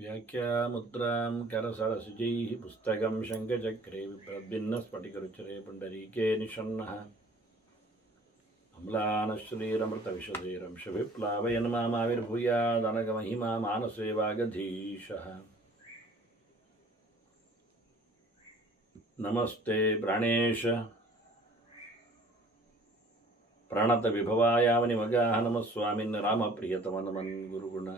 व्याख्यामुद्रां करसरसिजैः पुस्तकं शङ्खचक्रे विप्रद्भिन्नस्फटिकरुचिरे पुण्डरीके निषण्णः अम्लानश्रीरमृतविशदैरंशभिप्लावयन् मामाविर्भूयादनगमहिमा मानसे वागधीशः। नमस्ते प्राणेश प्रणतविभवायावनिमगाः नमः स्वामिन् रामप्रियतमनमन् गुरुगुण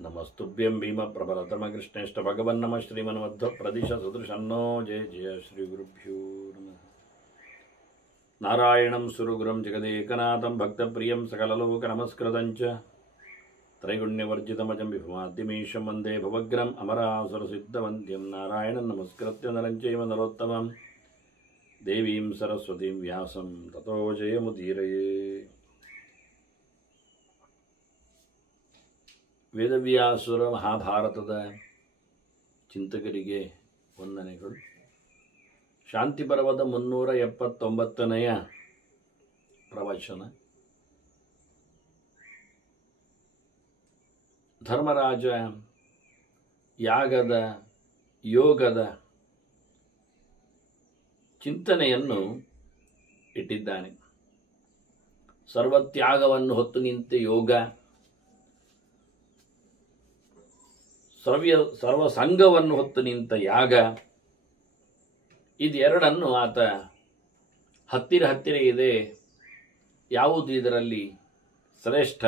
नमस्तुभ्यं भीमप्रबलतमकृष्णेष्ट भगवन् नमः श्रीमन्मध्वप्रदिश सदृशन्नो जय जय श्रीगुरुभ्यो नमः। नारायणं सुरगुरुं जगदेकनाथं भक्तप्रियं सकललोकनमस्कृतं च त्रैगुण्यवर्जितमजं विभुमाद्यमीशं वन्दे भवग्रम् अमरासुरसिद्धवन्द्यं नारायणं नमस्कृत्य नरं चैव नरोत्तमं देवीं सरस्वतीं व्यासं ततो जयमुदीरये। ವೇದವ್ಯಾಸುರ ಮಹಾಭಾರತದ ಚಿಂತಕರಿಗೆ ವಂದನೆಗಳು. ಶಾಂತಿ ಪರ್ವದ 379ನೆಯ ಪ್ರವಚನ. ಧರ್ಮರಾಜ ಯಾಗದ ಯೋಗದ ಚಿಂತನೆಯನ್ನು ಇಟ್ಟಿದ್ದಾನೆ. ಸರ್ವತ್ಯಾಗವನ್ನು ಹೊತ್ತು ನಿಂತ ಯೋಗ, ಸರ್ವಸಂಗವನ್ನು ಹೊತ್ತು ನಿಂತ ಯಾಗ, ಇದೆರಡನ್ನು ಆತ ಹತ್ತಿರ ಇದೆ, ಯಾವುದು ಇದರಲ್ಲಿ ಶ್ರೇಷ್ಠ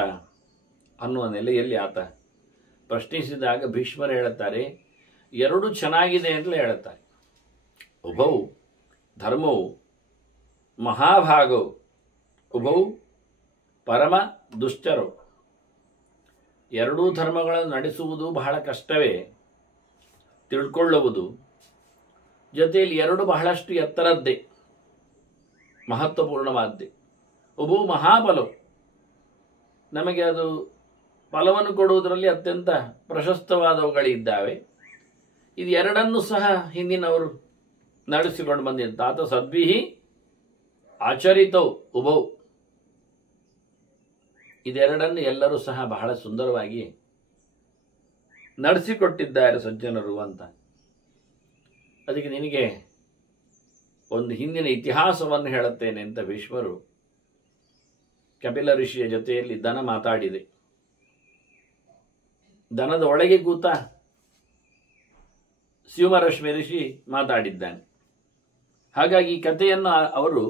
ಅನ್ನುವ ನೆಲೆಯಲ್ಲಿ ಆತ ಪ್ರಶ್ನಿಸಿದಾಗ ಭೀಷ್ಮರು ಹೇಳುತ್ತಾರೆ, ಎರಡು ಚೆನ್ನಾಗಿದೆ ಅಂತಲೇ ಹೇಳುತ್ತಾರೆ. ಉಭೌ ಧರ್ಮವು ಮಹಾಭಾಗವು ಉಭೌ ಪರಮ ದುಷ್ಟರು. ಎರಡೂ ಧರ್ಮಗಳನ್ನು ನಡೆಸುವುದು ಬಹಳ ಕಷ್ಟವೇ, ತಿಳ್ಕೊಳ್ಳುವುದು. ಜೊತೆಯಲ್ಲಿ ಎರಡು ಬಹಳಷ್ಟು ಎತ್ತರದ್ದೇ, ಮಹತ್ವಪೂರ್ಣವಾದ್ದೇ. ಉಭೂ ಮಹಾಫಲವು, ನಮಗೆ ಅದು ಫಲವನ್ನು ಕೊಡುವುದರಲ್ಲಿ ಅತ್ಯಂತ ಪ್ರಶಸ್ತವಾದವುಗಳಿದ್ದಾವೆ. ಇದು ಎರಡನ್ನೂ ಸಹ ಹಿಂದಿನವರು ನಡೆಸಿಕೊಂಡು ಬಂದಿದ್ದ. ತಾತ ಸದ್ವಿಹಿ ಆಚರಿತವು ಉಭೌ. ಇದೆರಡನ್ನು ಎಲ್ಲರೂ ಸಹ ಬಹಳ ಸುಂದರವಾಗಿ ನಡೆಸಿಕೊಟ್ಟಿದ್ದಾರೆ ಸಜ್ಜನರು ಅಂತ. ಅದಕ್ಕೆ ನಿನಗೆ ಒಂದು ಹಿಂದಿನ ಇತಿಹಾಸವನ್ನು ಹೇಳುತ್ತೇನೆ ಅಂತ ಭೀಷ್ಮರು ಕಪಿಲ ಋಷಿಯ ಜೊತೆಯಲ್ಲಿ ದನ ಮಾತಾಡಿದೆ. ದನದ ಒಳಗೆ ಕೂತ ಸ್ಯೂಮರಶ್ಮಿ ಋಷಿ ಮಾತಾಡಿದ್ದಾನೆ. ಹಾಗಾಗಿ ಈ ಕಥೆಯನ್ನು ಅವರು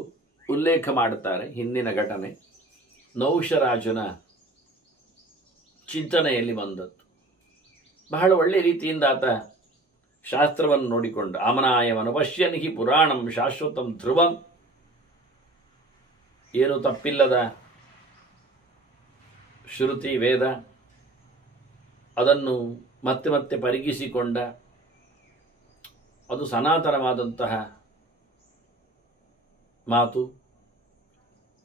ಉಲ್ಲೇಖ ಮಾಡುತ್ತಾರೆ. ಹಿಂದಿನ ಘಟನೆ ನಹುಷರಾಜನ ಚಿಂತನೆಯಲ್ಲಿ ಬಂದದ್ದು. ಬಹಳ ಒಳ್ಳೆಯ ರೀತಿಯಿಂದ ಆತ ಶಾಸ್ತ್ರವನ್ನು ನೋಡಿಕೊಂಡು ಆಮನಾಯಮನ ಪಶ್ಯನಿಹಿ ಪುರಾಣಂ ಶಾಶ್ವತಂ ಧ್ರುವಂ, ಏನು ತಪ್ಪಿಲ್ಲದ ಶ್ರುತಿ ವೇದ, ಅದನ್ನು ಮತ್ತೆ ಮತ್ತೆ ಪರಿಗಿಸಿಕೊಂಡ, ಅದು ಸನಾತನವಾದಂತಹ ಮಾತು,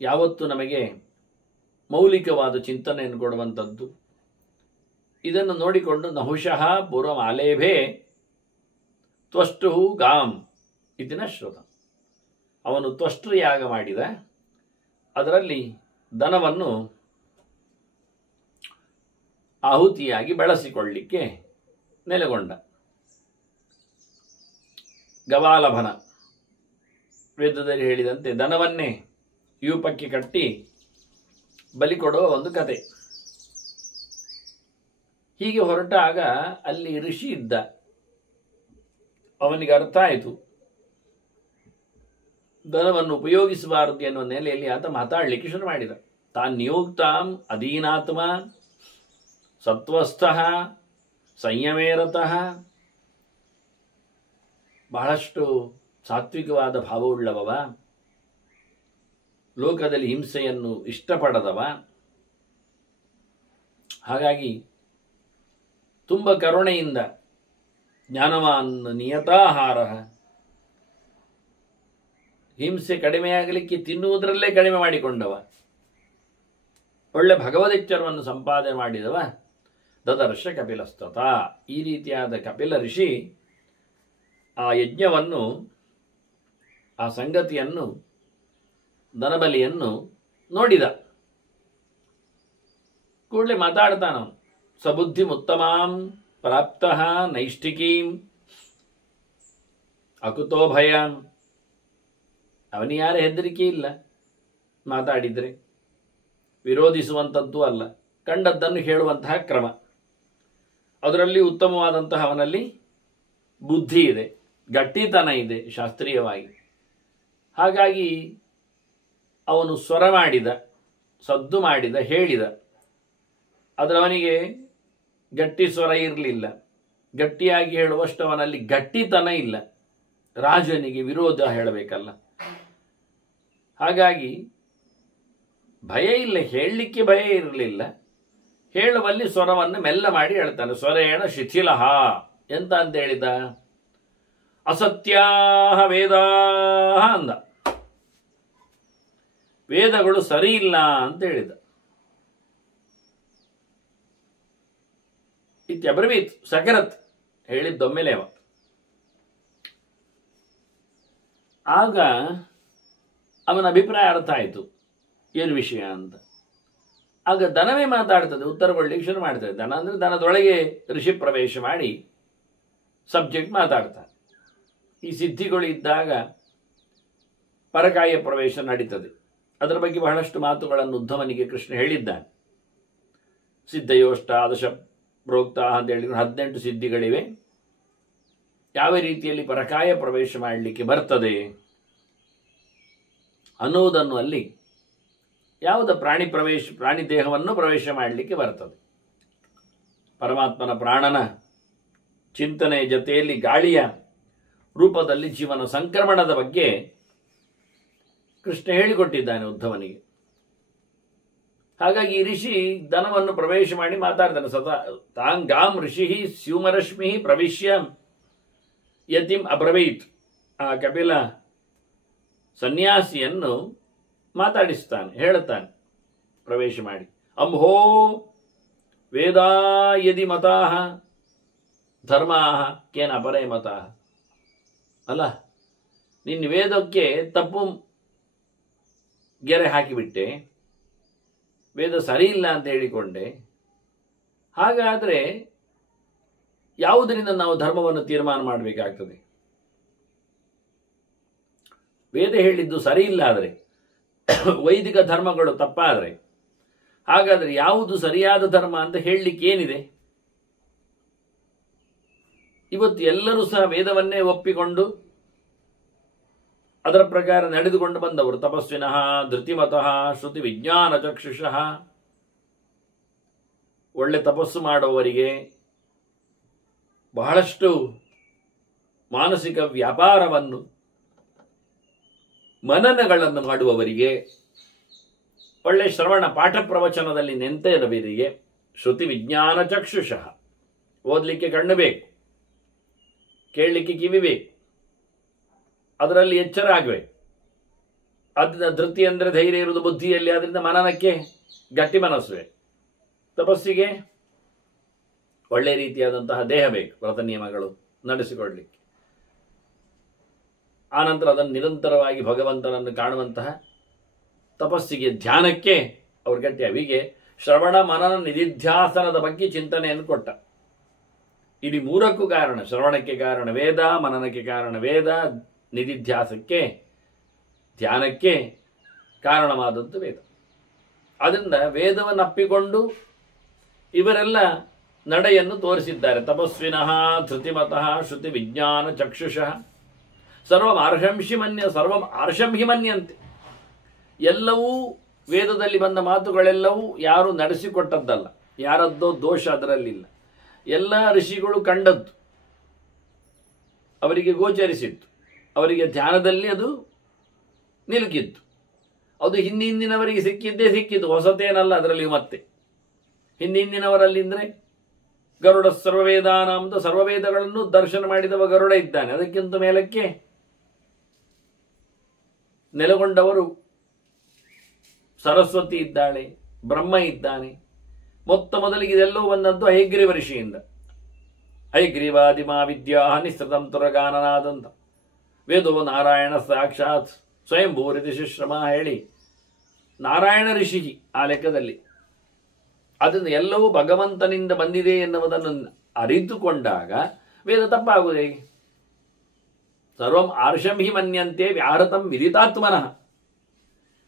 ಯಾವತ್ತು ನಮಗೆ ಮೌಲಿಕವಾದ ಚಿಂತನೆಯನ್ನು ಕೊಡುವಂಥದ್ದು. ಇದನ್ನು ನೋಡಿಕೊಂಡು ನಹುಷಃ ಪೂರ್ವಂ ಆಲೇಭೆ ತ್ವಷ್ಟು ಗಾಂ ಇತಿನ ಶ್ರುತ. ಅವನು ತ್ವಷ್ಟು ಯಾಗ ಮಾಡಿದ, ಅದರಲ್ಲಿ ದನವನ್ನು ಆಹುತಿಯಾಗಿ ಬೆಳೆಸಿಕೊಳ್ಳಲಿಕ್ಕೆ ನೆಲೆಗೊಂಡ. ಗವಾಲಭನ ವೇದದಲ್ಲಿ ಹೇಳಿದಂತೆ ದನವನ್ನೇ ಯೂಪಕ್ಕೆ ಕಟ್ಟಿ ಬಲಿ ಕೊಡುವ ಒಂದು ಕತೆ. ಹೀಗೆ ಹೊರಟಾಗ ಅಲ್ಲಿ ಋಷಿ ಇದ್ದ. ಅವನಿಗೆ ಅರ್ಥ ಆಯಿತು, ದನವನ್ನು ಉಪಯೋಗಿಸಬಾರದು ಎನ್ನುವ ನೆಲೆಯಲ್ಲಿ ಆತ ಮಾತಾಡಲಿಕ್ಕೆ ಶುರು ಮಾಡಿದ. ತಾನ್ ನಿಯೋಕ್ತಾಂ ಅಧೀನಾತ್ಮ ಸತ್ವಸ್ಥಃ ಸಂಯಮೇರತಃ. ಬಹಳಷ್ಟು ಸಾತ್ವಿಕವಾದ ಭಾವವುಳ್ಳವ, ಲೋಕದಲ್ಲಿ ಹಿಂಸೆಯನ್ನು ಇಷ್ಟಪಡದವ, ಹಾಗಾಗಿ ತುಂಬ ಕರುಣೆಯಿಂದ ಜ್ಞಾನವಾನ್ ನಿಯತಾಹಾರ, ಹಿಂಸೆ ಕಡಿಮೆಯಾಗಲಿಕ್ಕೆ ತಿನ್ನುವುದರಲ್ಲೇ ಕಡಿಮೆ ಮಾಡಿಕೊಂಡವ, ಒಳ್ಳೆ ಭಗವದೆಚ್ಚರವನ್ನು ಸಂಪಾದನೆ ಮಾಡಿದವ. ದದರ್ಶ ಕಪಿಲಸ್ತತ. ಈ ರೀತಿಯಾದ ಕಪಿಲ ಋಷಿ ಆ ಯಜ್ಞವನ್ನು, ಆ ಸಂಗತಿಯನ್ನು, ದನಬಲಿಯನ್ನು ನೋಡಿದ. ಕೂಡಲೇ ಮಾತಾಡ್ತಾನವನು, ಸಬುದ್ಧಿಮುತ್ತಮಾಂ ಪ್ರಾಪ್ತಃ ನೈಷ್ಠಿಕೀಂ ಅಕುತೋ ಭಯಾಂ. ಅವನಿಗೆ ಯಾರ ಹೆದರಿಕೆ ಇಲ್ಲ, ಮಾತಾಡಿದರೆ ವಿರೋಧಿಸುವಂಥದ್ದು ಅಲ್ಲ, ಕಂಡದ್ದನ್ನು ಹೇಳುವಂತಹ ಕ್ರಮ. ಅದರಲ್ಲಿ ಉತ್ತಮವಾದಂತಹ ಅವನಲ್ಲಿ ಬುದ್ಧಿ ಇದೆ, ಗಟ್ಟಿತನ ಇದೆ ಶಾಸ್ತ್ರೀಯವಾಗಿ. ಹಾಗಾಗಿ ಅವನು ಸ್ವರ ಮಾಡಿದ, ಸದ್ದು ಮಾಡಿದ, ಹೇಳಿದ. ಆದರೆ ಅವನಿಗೆ ಗಟ್ಟಿ ಸ್ವರ ಇರಲಿಲ್ಲ, ಗಟ್ಟಿಯಾಗಿ ಹೇಳುವಷ್ಟು ಅವನಲ್ಲಿ ಗಟ್ಟಿತನ ಇಲ್ಲ. ರಾಜನಿಗೆ ವಿರೋಧ ಹೇಳಬೇಕಲ್ಲ. ಹಾಗಾಗಿ ಭಯ ಇಲ್ಲ, ಹೇಳಲಿಕ್ಕೆ ಭಯ ಇರಲಿಲ್ಲ. ಹೇಳುವಲ್ಲಿ ಸ್ವರವನ್ನು ಮೆಲ್ಲ ಮಾಡಿ ಹೇಳ್ತಾನೆ. ಸ್ವರೇಣ ಶಿಥಿಲಃ ಎಂತ ಅಂತ ಹೇಳಿದ? ಅಸತ್ಯಾಹ ವೇದಾಹ ಅಂದ. ವೇದಗಳು ಸರಿ ಇಲ್ಲ ಅಂತ ಹೇಳಿದ. ಇತ್ಯಬ್ರವೀತ್ ಸಕರತ್ ಹೇಳಿದ್ದೊಮ್ಮೆಲೆ ಅವ. ಆಗ ಅವನ ಅಭಿಪ್ರಾಯ ಅರ್ಥ ಆಯಿತು, ಏನು ವಿಷಯ ಅಂತ. ಆಗ ದನವೇ ಮಾತಾಡ್ತದೆ, ಉತ್ತರ ಕೊಡ್ಲಿಕ್ಕೆ ಶುರು ಮಾಡ್ತದೆ. ದನ ಅಂದರೆ ದನದೊಳಗೆ ಋಷಿ ಪ್ರವೇಶ ಮಾಡಿ ಸಬ್ಜೆಕ್ಟ್ ಮಾತಾಡ್ತಾರೆ. ಈ ಸಿದ್ಧಿಗಳು ಇದ್ದಾಗ ಪರಕಾಯ ಪ್ರವೇಶ ನಡೀತದೆ. ಅದರ ಬಗ್ಗೆ ಬಹಳಷ್ಟು ಮಾತುಗಳನ್ನು ಉದ್ಧವನಿಗೆ ಕೃಷ್ಣ ಹೇಳಿದ್ದಾನೆ. ಸಿದ್ಧಯೋಷ್ಟಾದಶ ಪ್ರೋಕ್ತ ಅಂತ ಹೇಳಿ 18 ಸಿದ್ಧಿಗಳಿವೆ. ಯಾವ ರೀತಿಯಲ್ಲಿ ಪರಕಾಯ ಪ್ರವೇಶ ಮಾಡಲಿಕ್ಕೆ ಬರ್ತದೆ ಅನ್ನುವುದನ್ನು, ಅಲ್ಲಿ ಯಾವುದ ಪ್ರಾಣಿ ದೇಹವನ್ನು ಪ್ರವೇಶ ಮಾಡಲಿಕ್ಕೆ ಬರ್ತದೆ. ಪರಮಾತ್ಮನ ಪ್ರಾಣನ ಚಿಂತನೆ ಜೊತೆಯಲ್ಲಿ ಗಾಳಿಯ ರೂಪದಲ್ಲಿ ಜೀವನ ಸಂಕ್ರಮಣದ ಬಗ್ಗೆ ಕೃಷ್ಣ ಹೇಳಿಕೊಟ್ಟಿದ್ದಾನೆ ಉದ್ಧವನಿಗೆ. ಹಾಗಾಗಿ ಈ ಋಷಿ ದನವನ್ನು ಪ್ರವೇಶ ಮಾಡಿ ಮಾತಾಡ್ತಾನೆ. ಸದಾ ತಾಂಗಾಂ ಋಷಿ ಸ್ಯೂಮರಶ್ಮಿ ಪ್ರವಿಶ್ಯ ಯತಿಂ ಅಬ್ರವೀತ್. ಆ ಕಪಿಲ ಸನ್ಯಾಸಿಯನ್ನು ಮಾತಾಡಿಸ್ತಾನೆ, ಹೇಳುತ್ತಾನೆ ಪ್ರವೇಶ ಮಾಡಿ. ಅಂಹೋ ವೇದಾ ಯದಿ ಮತಾಹ ಧರ್ಮಾಹ ಕೇನ ಅಪರೇ ಮತಾಹ. ಅಲ್ಲ, ನಿನ್ನ ವೇದಕ್ಕೆ ತಪ್ಪು ಗೆರೆ ಹಾಕಿಬಿಟ್ಟೆ, ವೇದ ಸರಿ ಇಲ್ಲ ಅಂತ ಹೇಳಿಕೊಂಡೆ. ಹಾಗಾದರೆ ಯಾವುದರಿಂದ ನಾವು ಧರ್ಮವನ್ನು ತೀರ್ಮಾನ ಮಾಡಬೇಕಾಗ್ತದೆ? ವೇದ ಹೇಳಿದ್ದು ಸರಿ ಇಲ್ಲ ಆದರೆ, ವೈದಿಕ ಧರ್ಮಗಳು ತಪ್ಪಾದರೆ, ಹಾಗಾದರೆ ಯಾವುದು ಸರಿಯಾದ ಧರ್ಮ ಅಂತ ಹೇಳಲಿಕ್ಕೆ ಏನಿದೆ? ಇವತ್ತು ಎಲ್ಲರೂ ಸಹ ವೇದವನ್ನೇ ಒಪ್ಪಿಕೊಂಡು ಅದರ ಪ್ರಕಾರ ನಡೆದುಕೊಂಡು ಬಂದವರು. ತಪಸ್ವಿನಃ ಧೃತಿಮತಃ ಶ್ರುತಿ ವಿಜ್ಞಾನ ಚಕ್ಷುಷಃ. ಒಳ್ಳೆ ತಪಸ್ಸು ಮಾಡುವವರಿಗೆ, ಬಹಳಷ್ಟು ಮಾನಸಿಕ ವ್ಯಾಪಾರವನ್ನು ಮನನಗಳನ್ನು ಮಾಡುವವರಿಗೆ, ಒಳ್ಳೆ ಶ್ರವಣ ಪಾಠ ಪ್ರವಚನದಲ್ಲಿ ನಿಂತಿರವರಿಗೆ ಶ್ರುತಿ ವಿಜ್ಞಾನ ಚಕ್ಷುಷಃ. ಓದಲಿಕ್ಕೆ ಕಣ್ಣು ಬೇಕು, ಕೇಳಲಿಕ್ಕೆ ಕಿವಿ ಬೇಕು, ಅದರಲ್ಲಿ ಎಚ್ಚರ ಆಗಬೇಕು. ಅದನ್ನ ಧೃತಿ ಅಂದರೆ ಧೈರ್ಯ ಇರುವುದು ಬುದ್ಧಿಯಲ್ಲಿ, ಅದರಿಂದ ಮನನಕ್ಕೆ ಗಟ್ಟಿ ಮನಸ್ಸು ಬೇಕು. ತಪಸ್ಸಿಗೆ ಒಳ್ಳೆ ರೀತಿಯಾದಂತಹ ದೇಹ ಬೇಕು, ವ್ರತ ನಿಯಮಗಳು ನಡೆಸಿಕೊಳ್ಳಲಿಕ್ಕೆ. ಆನಂತರ ಅದನ್ನು ನಿರಂತರವಾಗಿ ಭಗವಂತನನ್ನು ಕಾಣುವಂತಹ ತಪಸ್ಸಿಗೆ, ಧ್ಯಾನಕ್ಕೆ ಅವ್ರ ಗಟ್ಟಿ. ಅವಿಗೆ ಶ್ರವಣ ಮನನ ನಿಧಿಧ್ಯಾಸನದ ಬಗ್ಗೆ ಚಿಂತನೆಯನ್ನು ಕೊಟ್ಟ. ಇಲ್ಲಿ ಮೂರಕ್ಕೂ ಕಾರಣ, ಶ್ರವಣಕ್ಕೆ ಕಾರಣ ವೇದ, ಮನನಕ್ಕೆ ಕಾರಣ ವೇದ, ನಿಧಿಧ್ಯಾಸಕ್ಕೆ ಧ್ಯಾನಕ್ಕೆ ಕಾರಣವಾದದ್ದು ವೇದ. ಆದ್ದರಿಂದ ವೇದವನ್ನು ಅಪ್ಪಿಕೊಂಡು ಇವರೆಲ್ಲ ನಡೆಯನ್ನು ತೋರಿಸಿದ್ದಾರೆ. ತಪಸ್ವಿನಃ ಧೃತಿಮತಃ ಶ್ರುತಿ ವಿಜ್ಞಾನ ಚಕ್ಷುಷಃ ಸರ್ವಂ ಆರ್ಷಂ ಹಿ ಮನ್ಯಂತೆ. ಎಲ್ಲವೂ ವೇದದಲ್ಲಿ ಬಂದ ಮಾತುಗಳೆಲ್ಲವೂ ಯಾರು ನಡೆಸಿಕೊಟ್ಟದ್ದಲ್ಲ, ಯಾರದ್ದೋ ದೋಷ ಅದರಲ್ಲಿಲ್ಲ. ಎಲ್ಲ ಋಷಿಗಳು ಕಂಡದ್ದು, ಅವರಿಗೆ ಗೋಚರಿಸಿತ್ತು, ಅವರಿಗೆ ಧ್ಯಾನದಲ್ಲಿ ಅದು ನಿಲುಕಿತ್ತು. ಅದು ಹಿಂದಿನವರಿಗೆ ಸಿಕ್ಕಿದ್ದು, ಹೊಸತೇನಲ್ಲ ಅದರಲ್ಲಿ. ಮತ್ತೆ ಹಿಂದಿನವರಲ್ಲಿ ಅಂದರೆ ಗರುಡ ಸರ್ವವೇದಾನ ಅಂತ ಸರ್ವವೇದಗಳನ್ನು ದರ್ಶನ ಮಾಡಿದವ ಗರುಡ ಇದ್ದಾನೆ. ಅದಕ್ಕಿಂತ ಮೇಲಕ್ಕೆ ನೆಲೆಗೊಂಡವರು ಸರಸ್ವತಿ ಇದ್ದಾಳೆ, ಬ್ರಹ್ಮ ಇದ್ದಾನೆ. ಮೊದಲಿಗೆ ಇದೆಲ್ಲವೂ ಬಂದದ್ದು ಹಯಗ್ರೀವ ಋಷಿಯಿಂದ. ಹಯಗ್ರೀವಾದಿಮಾ ವಿದ್ಯಾ ನಿಸೃತಂ ತುರಗಾನನಾದಂತ ವೇದೋ ನಾರಾಯಣ ಸಾಕ್ಷಾತ್ ಸ್ವಯಂಭೂರಿತಿ ಶುಶ್ರಮ ಹೇಳಿ ನಾರಾಯಣ ಋಷಿ ಆ ಲೆಕ್ಕದಲ್ಲಿ ಅದನ್ನು ಎಲ್ಲವೂ ಭಗವಂತನಿಂದ ಬಂದಿದೆ ಎನ್ನುವುದನ್ನು ಅರಿತುಕೊಂಡಾಗ ವೇದ ತಪ್ಪಾಗುವುದು ಹೇಗೆ? ಸರ್ವಂ ಆರ್ಷಂ ಹಿ ಮನ್ಯಂತೆ ವ್ಯಾಹೃತಂ ವಿದಿತಾತ್ಮನಃ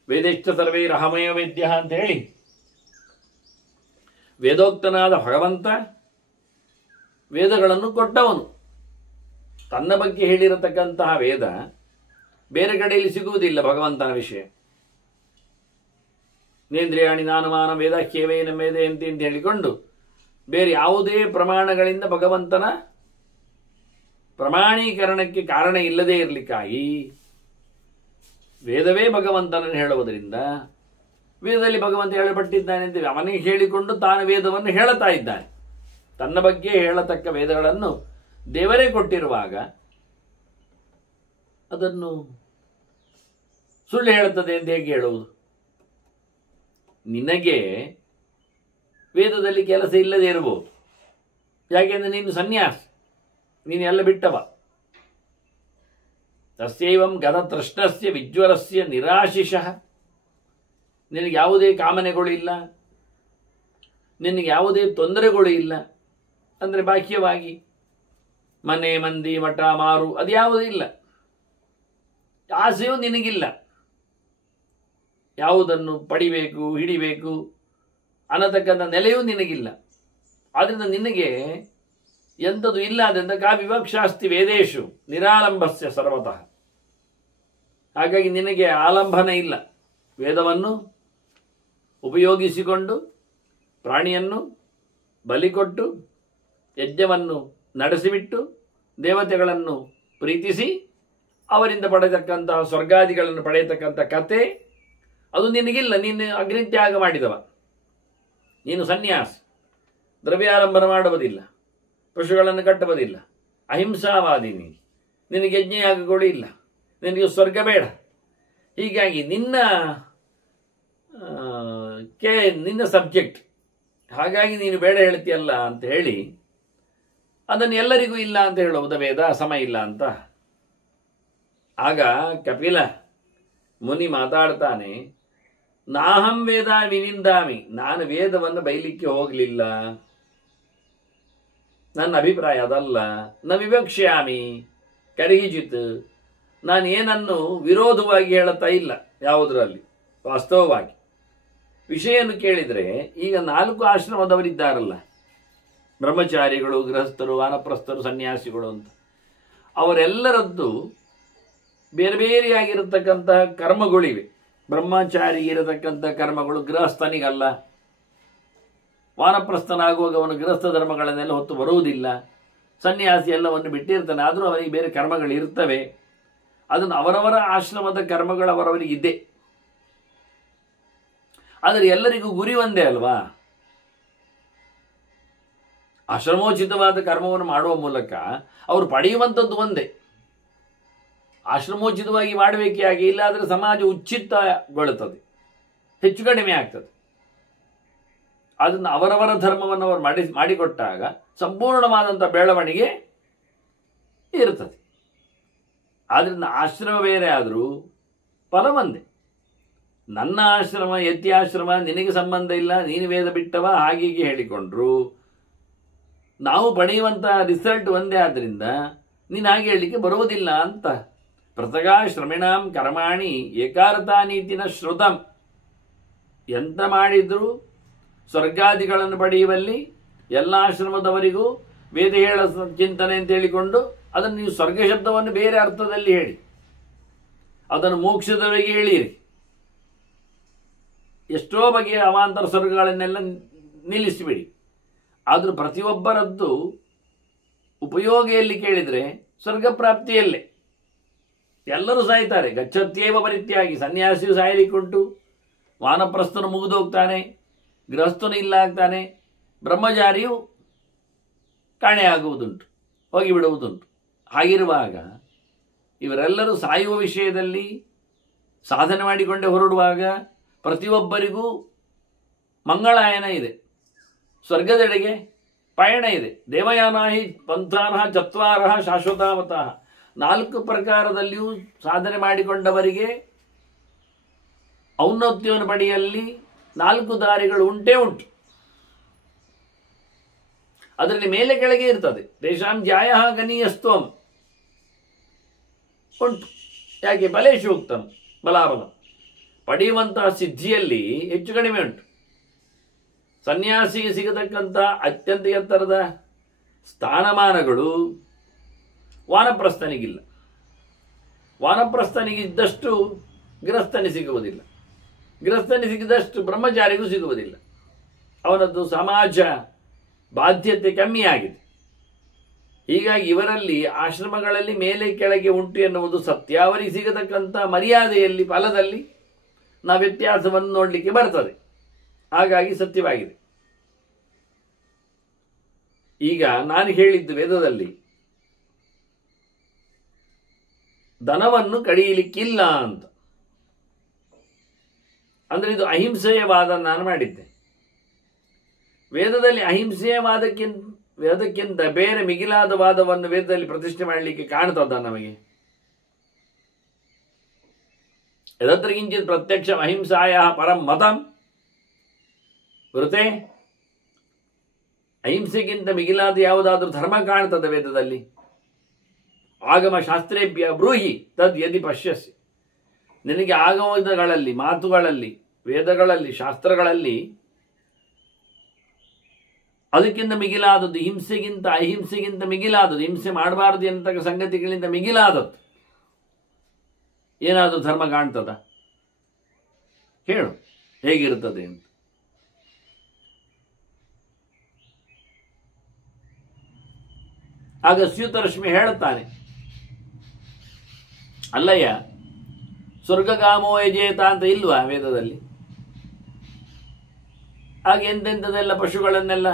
ವೇದೇಶ್ಚ ಸರ್ವೈರಹಮಯ ವೇದ್ಯ ಅಂತ ಹೇಳಿ ವೇದೋಕ್ತನಾದ ಭಗವಂತ ವೇದಗಳನ್ನು ಕೊಟ್ಟವನು. ತನ್ನ ಬಗ್ಗೆ ಹೇಳಿರತಕ್ಕಂತಹ ವೇದ ಬೇರೆ ಕಡೆಯಲ್ಲಿ ಸಿಗುವುದಿಲ್ಲ. ಭಗವಂತನ ವಿಷಯ ನೇಂದ್ರಿಯಾಣಿ ನಾನುಮಾನ ವೇದ ಕೇವೇನ ವೇದ ಅಂತ ಹೇಳಿಕೊಂಡು ಬೇರೆ ಯಾವುದೇ ಪ್ರಮಾಣಗಳಿಂದ ಭಗವಂತನ ಪ್ರಮಾಣೀಕರಣಕ್ಕೆ ಕಾರಣ ಇಲ್ಲದೇ ಇರಲಿಕ್ಕಾಗಿ ವೇದವೇ ಭಗವಂತನನ್ನು ಹೇಳುವುದರಿಂದ ವೇದದಲ್ಲಿ ಭಗವಂತ ಹೇಳಲ್ಪಟ್ಟಿದ್ದಾನೆ ಅಂತ ಅವನಿಗೆ ಹೇಳಿಕೊಂಡು ತಾನು ವೇದವನ್ನು ಹೇಳುತ್ತಾ ಇದ್ದಾನೆ. ತನ್ನ ಬಗ್ಗೆ ಹೇಳತಕ್ಕ ವೇದಗಳನ್ನು ದೇವರೇ ಕೊಟ್ಟಿರುವಾಗ ಅದನ್ನು ಸುಳ್ಳು ಹೇಳುತ್ತದೆ ಅಂತ ಹೇಗೆ ಹೇಳುವುದು? ನಿನಗೆ ವೇದದಲ್ಲಿ ಕೆಲಸ ಇಲ್ಲದೆ ಇರಬಹುದು. ಯಾಕೆಂದ್ರೆ ನೀನು ಸನ್ಯಾಸ, ನೀನು ಎಲ್ಲ ಬಿಟ್ಟವ. ತಸ್ಯೈವಂ ಗತತೃಷ್ಣಸ್ಯ ವಿಜ್ವರಸ್ಯ ನಿರಾಶಿಷಃ. ನಿನಗೆ ಯಾವುದೇ ಕಾಮನೆಗಳು ಇಲ್ಲ, ನಿನಗೆ ಯಾವುದೇ ತೊಂದರೆಗಳು ಇಲ್ಲ. ಅಂದರೆ ಬಾಹ್ಯವಾಗಿ ಮನೆ ಮಂದಿ ಮಠ ಮಾರು ಅದ್ಯಾವುದೂ ಇಲ್ಲ. ಆಸೆಯೂ ನಿನಗಿಲ್ಲ. ಯಾವುದನ್ನು ಪಡಿಬೇಕು ಹಿಡಿಬೇಕು ಅನ್ನತಕ್ಕಂಥ ನೆಲೆಯೂ ನಿನಗಿಲ್ಲ. ಆದ್ದರಿಂದ ನಿನಗೆ ಎಂಥದ್ದು ಇಲ್ಲ. ಅದರಿಂದ ಕಾ ವಿವಕ್ಷಾಸ್ತಿ ವೇದೇಶು ನಿರಾಲಂಬಸ್ಯ ಸರ್ವತಃ. ಹಾಗಾಗಿ ನಿನಗೆ ಆಲಂಬನ ಇಲ್ಲ. ವೇದವನ್ನು ಉಪಯೋಗಿಸಿಕೊಂಡು ಪ್ರಾಣಿಯನ್ನು ಬಲಿಕೊಟ್ಟು ಯಜ್ಞವನ್ನು ನಡೆಸಿಬಿಟ್ಟು ದೇವತೆಗಳನ್ನು ಪ್ರೀತಿಸಿ ಅವರಿಂದ ಪಡೆಯತಕ್ಕಂತಹ ಸ್ವರ್ಗಾದಿಗಳನ್ನು ಪಡೆಯತಕ್ಕಂಥ ಕತೆ ಅದು ನಿನಗಿಲ್ಲ. ನೀನು ಅಗ್ನಿತ್ಯಾಗ ಮಾಡಿದವ, ನೀನು ಸನ್ಯಾಸ, ದ್ರವ್ಯಾರಂಭನ ಮಾಡುವುದಿಲ್ಲ, ಪಶುಗಳನ್ನು ಕಟ್ಟುವುದಿಲ್ಲ, ಅಹಿಂಸಾವಾದಿ. ನಿನಗೆ ಯಜ್ಞಯಾಗಗಳು ಇಲ್ಲ, ನಿನಗೆ ಸ್ವರ್ಗ ಬೇಡ. ಹೀಗಾಗಿ ನಿನ್ನ ಸಬ್ಜೆಕ್ಟ್, ಹಾಗಾಗಿ ನೀನು ಬೇಡ ಹೇಳ್ತೀಯಲ್ಲ ಅಂತ ಹೇಳಿ ಅದನ್ನು ಎಲ್ಲರಿಗೂ ಇಲ್ಲ ಅಂತ ಹೇಳುವುದು ವೇದ ಸಮ ಇಲ್ಲ ಅಂತ. ಆಗ ಕಪಿಲ ಮುನಿ ಮಾತಾಡ್ತಾನೆ, ನಾಹಂ ವೇದ ವಿನಿಂದಾಮಿ. ನಾನು ವೇದವನ್ನು ಬೈಲಿಕ್ಕೆ ಹೋಗಲಿಲ್ಲ, ನನ್ನ ಅಭಿಪ್ರಾಯ ಅದಲ್ಲ. ನ ವಿವಕ್ಷ್ಯಾಮಿ ಕರಿಹಿಜಿತ್. ನಾನು ಏನನ್ನು ವಿರೋಧವಾಗಿ ಹೇಳುತ್ತಾ ಇಲ್ಲ ಯಾವುದರಲ್ಲಿ. ವಾಸ್ತವವಾಗಿ ವಿಷಯನ್ನು ಕೇಳಿದರೆ ಈಗ 4 ಆಶ್ರಮದವರಿದ್ದಾರಲ್ಲ, ಬ್ರಹ್ಮಚಾರಿಗಳು, ಗೃಹಸ್ಥರು, ವಾನಪ್ರಸ್ಥರು, ಸನ್ಯಾಸಿಗಳು ಅಂತ, ಅವರೆಲ್ಲರದ್ದು ಬೇರೆ ಬೇರೆಯಾಗಿರತಕ್ಕಂತಹ ಕರ್ಮಗಳಿವೆ. ಬ್ರಹ್ಮಚಾರಿಗೆ ಇರತಕ್ಕಂಥ ಕರ್ಮಗಳು ಗೃಹಸ್ಥನಿಗಲ್ಲ. ವಾನಪ್ರಸ್ಥನಾಗುವಾಗ ಅವನು ಗೃಹಸ್ಥ ಧರ್ಮಗಳನ್ನೆಲ್ಲ ಹೊತ್ತು ಬರುವುದಿಲ್ಲ. ಸನ್ಯಾಸಿ ಎಲ್ಲವನ್ನು ಬಿಟ್ಟಿರ್ತಾನೆ, ಆದರೂ ಅವರಿಗೆ ಬೇರೆ ಕರ್ಮಗಳು ಇರ್ತವೆ. ಅದನ್ನು ಅವರವರ ಆಶ್ರಮದ ಕರ್ಮಗಳು ಅವರವರಿಗಿದೆ. ಆದರೆ ಎಲ್ಲರಿಗೂ ಗುರಿ ಒಂದೇ ಅಲ್ವಾ? ಆಶ್ರಮೋಚಿತವಾದ ಕರ್ಮವನ್ನು ಮಾಡುವ ಮೂಲಕ ಅವರು ಪಡೆಯುವಂಥದ್ದು ಒಂದೇ. ಆಶ್ರಮೋಚಿತವಾಗಿ ಮಾಡಬೇಕೇ ಆಗಿ, ಇಲ್ಲಾದರೆ ಸಮಾಜ ಉಚ್ಚಿತ್ತಗೊಳ್ಳುತ್ತದೆ, ಹೆಚ್ಚು ಕಡಿಮೆ ಆಗ್ತದೆ. ಅದನ್ನು ಅವರವರ ಧರ್ಮವನ್ನು ಅವರು ಮಾಡಿಕೊಟ್ಟಾಗ ಸಂಪೂರ್ಣವಾದಂಥ ಬೆಳವಣಿಗೆ ಇರ್ತದೆ. ಆದ್ದರಿಂದ ಆಶ್ರಮ ಬೇರೆ ಆದರೂ ಫಲ ಒಂದೇ. ನನ್ನ ಆಶ್ರಮ ಯತ್ಯಾಶ್ರಮ, ನಿನಗೆ ಸಂಬಂಧ ಇಲ್ಲ, ನೀನು ವೇದ ಬಿಟ್ಟವ, ಹಾಗೀಗೆ ಹೇಳಿಕೊಂಡ್ರು ನಾವು ಪಡೆಯುವಂತಹ ರಿಸಲ್ಟ್ ಒಂದೇ. ಆದ್ದರಿಂದ ನೀನು ಹಾಗೆ ಹೇಳಲಿಕ್ಕೆ ಬರುವುದಿಲ್ಲ ಅಂತ. ಪೃಥಗಾ ಶ್ರಮಿಣಾಂ ಕರ್ಮಾಣಿ ಏಕಾರ್ಥಾನೀತಿನ ಶ್ರುತಂ. ಎಂತ ಮಾಡಿದ್ರು ಸ್ವರ್ಗಾದಿಗಳನ್ನು ಪಡೆಯುವಲ್ಲಿ ಎಲ್ಲ ಆಶ್ರಮದವರಿಗೂ ವೇದ ಹೇಳ ಚಿಂತನೆ ಅಂತ ಹೇಳಿಕೊಂಡು ಅದನ್ನು ನೀವು ಸ್ವರ್ಗ ಶಬ್ದವನ್ನು ಬೇರೆ ಅರ್ಥದಲ್ಲಿ ಹೇಳಿ, ಅದನ್ನು ಮೋಕ್ಷದವರೆಗೆ ಹೇಳಿರಿ. ಎಷ್ಟೋ ಬಗೆಯ ಅವಾಂತರ ಸ್ವರ್ಗಗಳನ್ನೆಲ್ಲ ನಿಲ್ಲಿಸಿಬಿಡಿ. ಆದರೂ ಪ್ರತಿಯೊಬ್ಬರದ್ದು ಉಪಯೋಗಿಯಲ್ಲಿ ಕೇಳಿದರೆ ಸ್ವರ್ಗ ಪ್ರಾಪ್ತಿಯಲ್ಲೇ. ಎಲ್ಲರೂ ಸಾಯ್ತಾರೆ. ಗಚ್ಚತ್ಯೇವ ಪರಿತ್ಯಾಗಿ. ಸನ್ಯಾಸಿಯು ಸಾಯಲಿಕ್ಕುಂಟು, ವಾನಪ್ರಸ್ಥನು ಮುಗಿದು ಹೋಗ್ತಾನೆ, ಗೃಹಸ್ಥನು ಇಲ್ಲ ಆಗ್ತಾನೆ, ಬ್ರಹ್ಮಚಾರಿಯು ಕಾಣೆಯಾಗುವುದುಂಟು, ಹೋಗಿಬಿಡುವುದುಂಟು. ಹಾಗಿರುವಾಗ ಇವರೆಲ್ಲರೂ ಸಾಯುವ ವಿಷಯದಲ್ಲಿ ಸಾಧನೆ ಮಾಡಿಕೊಂಡೇ ಹೊರಡುವಾಗ ಪ್ರತಿಯೊಬ್ಬರಿಗೂ ಮಂಗಳಾಯನ ಇದೆ, ಸ್ವರ್ಗದೆಡೆಗೆ ಪಯಣ ಇದೆ. ದೇವಯಾನಾಹಿ ಪಂಥಾನಃ ಚತ್ವಾರಃ ಶಾಶ್ವತಾವತಃ. 4 ಪ್ರಕಾರದಲ್ಲಿಯೂ ಸಾಧನೆ ಮಾಡಿಕೊಂಡವರಿಗೆ ಔನ್ನತ್ಯವನ್ನು ಪಡೆಯಲ್ಲಿ 4 ದಾರಿಗಳು ಉಂಟೇ ಉಂಟು. ಅದರಲ್ಲಿ ಮೇಲೆ ಕೆಳಗೆ ಇರ್ತದೆ. ತೇಷಾಂ ಜ್ಯಾಯ ಗನೀಯಸ್ತ್ವಂ ಉಂಟು. ಯಾಕೆ? ಬಲೇಶು ಉಕ್ತಂ ಬಲಾಬಲ. ಪಡೆಯುವಂತಹ ಸಿದ್ಧಿಯಲ್ಲಿ ಹೆಚ್ಚು ಕಡಿಮೆ ಉಂಟು. ಸನ್ಯಾಸಿಗೆ ಸಿಗತಕ್ಕಂಥ ಅತ್ಯಂತ ಎತ್ತರದ ಸ್ಥಾನಮಾನಗಳು ವಾನಪ್ರಸ್ಥನಿಗಿಲ್ಲ. ವಾನಪ್ರಸ್ಥನಿಗಿದ್ದಷ್ಟು ಗೃಹಸ್ಥನಿಗೆ ಸಿಗುವುದಿಲ್ಲ. ಗೃಹಸ್ಥನಿಗೆ ಸಿಗಿದಷ್ಟು ಬ್ರಹ್ಮಚಾರಿಗೂ ಸಿಗುವುದಿಲ್ಲ. ಅವನದ್ದು ಸಮಾಜ ಬಾಧ್ಯತೆ ಕಮ್ಮಿಯಾಗಿದೆ. ಹೀಗಾಗಿ ಇವರಲ್ಲಿ ಆಶ್ರಮಗಳಲ್ಲಿ ಮೇಲೆ ಕೆಳಗೆ ಉಂಟು ಎನ್ನುವುದು ಸತ್ಯ. ಅವರಿಗೆ ಸಿಗತಕ್ಕಂಥ ಮರ್ಯಾದೆಯಲ್ಲಿ, ಫಲದಲ್ಲಿ ನಾವು ವ್ಯತ್ಯಾಸವನ್ನು ನೋಡಲಿಕ್ಕೆ ಬರ್ತದೆ. ಹಾಗಾಗಿ ಸತ್ಯವಾಗಿದೆ. ಈಗ ನಾನು ಹೇಳಿದ್ದು ವೇದದಲ್ಲಿ ದನವನ್ನು ಕಡಿಯಲಿಕ್ಕಿಲ್ಲ ಅಂತ. ಅಂದ್ರೆ ಇದು ಅಹಿಂಸೆಯ ವಾದ ನಾನು ಮಾಡಿದ್ದೆ. ವೇದದಲ್ಲಿ ಅಹಿಂಸೆಯ ವೇದಕ್ಕಿಂತ ಬೇರೆ ಮಿಗಿಲಾದ ವಾದವನ್ನು ವೇದದಲ್ಲಿ ಪ್ರತಿಷ್ಠೆ ಮಾಡಲಿಕ್ಕೆ ಕಾಣ್ತದ ನಮಗೆ? ಯದತ್ರ ಕಿಂಚಿತ್ ಪ್ರತ್ಯಕ್ಷ ಅಹಿಂಸಾಯ ಪರಂ ಮತಂ ವೃತೆ. ಅಹಿಂಸೆಗಿಂತ ಮಿಗಿಲಾದ ಯಾವುದಾದ್ರೂ ಧರ್ಮ ಕಾಣ್ತದ ವೇದದಲ್ಲಿ? ಆಗಮ ಶಾಸ್ತ್ರೇಭ್ಯ ಬ್ರೂಹಿ ತದ್ ಯದಿ ಪಶ್ಯಸಿ. ನಿನಗೆ ಆಗಮಗಳಲ್ಲಿ, ಮಾತುಗಳಲ್ಲಿ, ವೇದಗಳಲ್ಲಿ, ಶಾಸ್ತ್ರಗಳಲ್ಲಿ ಅದಕ್ಕಿಂತ ಮಿಗಿಲಾದದ್ದು, ಹಿಂಸೆಗಿಂತ ಅಹಿಂಸೆಗಿಂತ ಮಿಗಿಲಾದದ್ದು, ಹಿಂಸೆ ಮಾಡಬಾರದು ಎಂತಕ್ಕ ಸಂಗತಿಗಳಿಂದ ಮಿಗಿಲಾದದ್ದು ಏನಾದರೂ ಧರ್ಮ ಕಾಣ್ತದ? ಹೇಳು, ಹೇಗಿರುತ್ತದೆ ಅಂತ. ಆಗ ಸ್ಯೂತರಶ್ಮಿ ಹೇಳುತ್ತಾನೆ, ಅಲ್ಲಯ್ಯ, ಸ್ವರ್ಗಕಾಮೋ ಯಜೇತ ಅಂತ ಇಲ್ವಾ ವೇದದಲ್ಲಿ? ಹಾಗೆ ಎಂತೆಂಥದೆಲ್ಲ ಪಶುಗಳನ್ನೆಲ್ಲ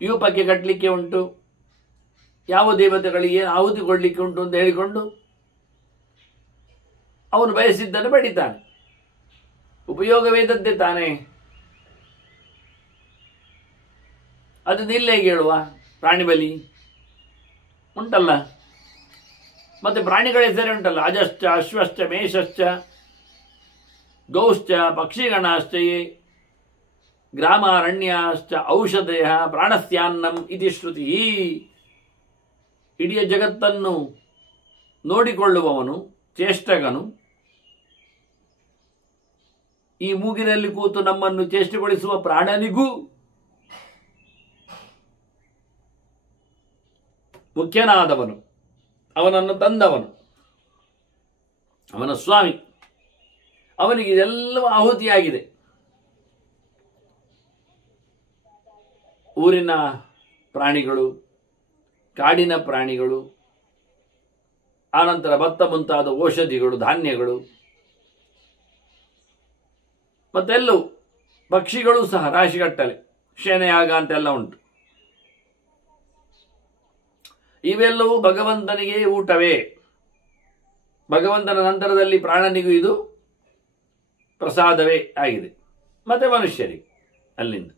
ಯೂಪಕ್ಕೆ ಕಟ್ಟಲಿಕ್ಕೆ ಉಂಟು, ಯಾವ ದೇವತೆಗಳಿಗೆ ಏನು ಆಹುತಿ ಕೊಡಲಿಕ್ಕೆ ಉಂಟು ಅಂತ ಹೇಳಿಕೊಂಡು ಅವನು ಬಯಸಿದ್ದನ್ನು ಪಡಿತಾನೆ. ಉಪಯೋಗವೇದದ್ದೇ ತಾನೇ. ಅದನ್ನು ಇಲ್ಲೇ ಹೇಳುವ ಪ್ರಾಣಿ ಬಲಿ ಉಂಟಲ್ಲ, ಮತ್ತೆ ಪ್ರಾಣಿಗಳ ಹೆಸರೇ ಉಂಟಲ್ಲ, ಅಜಶ್ಚ ಅಶ್ವಶ್ಚ ಮೇಷಶ್ಚ ಗೌಶ್ಚ ಪಕ್ಷಿಗಣಾಶ್ಚಯೇ ಗ್ರಾಮಾರಣ್ಯಾಶ್ಚ ಔಷಧಯ ಪ್ರಾಣಸ್ಯಾನ್ನಂ ಇತಿ ಶ್ರುತಿ. ಇಡೀ ಜಗತ್ತನ್ನು ನೋಡಿಕೊಳ್ಳುವವನು, ಚೇಷ್ಟಗನು, ಈ ಮೂಗಿನಲ್ಲಿ ಕೂತು ನಮ್ಮನ್ನು ಚೇಷ್ಟೆಗೊಳಿಸುವ ಪ್ರಾಣನಿಗೂ ಮುಖ್ಯನಾದವನು, ಅವನನ್ನು ತಂದವನು, ಅವನ ಸ್ವಾಮಿ, ಅವನಿಗೆ ಇದೆಲ್ಲವೂ ಆಹುತಿಯಾಗಿದೆ. ಊರಿನ ಪ್ರಾಣಿಗಳು, ಕಾಡಿನ ಪ್ರಾಣಿಗಳು, ಆನಂತರ ಭತ್ತ ಮುಂತಾದ ಔಷಧಿಗಳು, ಧಾನ್ಯಗಳು, ಮತ್ತೆಲ್ಲವೂ, ಪಕ್ಷಿಗಳು ಸಹ ರಾಶಿಗಟ್ಟಲೆ, ಶೇನೆಯಾಗ ಅಂತೆಲ್ಲ ಉಂಟು. ಇವೆಲ್ಲವೂ ಭಗವಂತನಿಗೆ ಊಟವೇ. ಭಗವಂತನ ನಂತರದಲ್ಲಿ ಪ್ರಾಣನಿಗೂ ಇದು ಪ್ರಸಾದವೇ ಆಗಿದೆ. ಮತ್ತೆ ಮನುಷ್ಯರಿಗೆ ಅಲ್ಲಿಂದ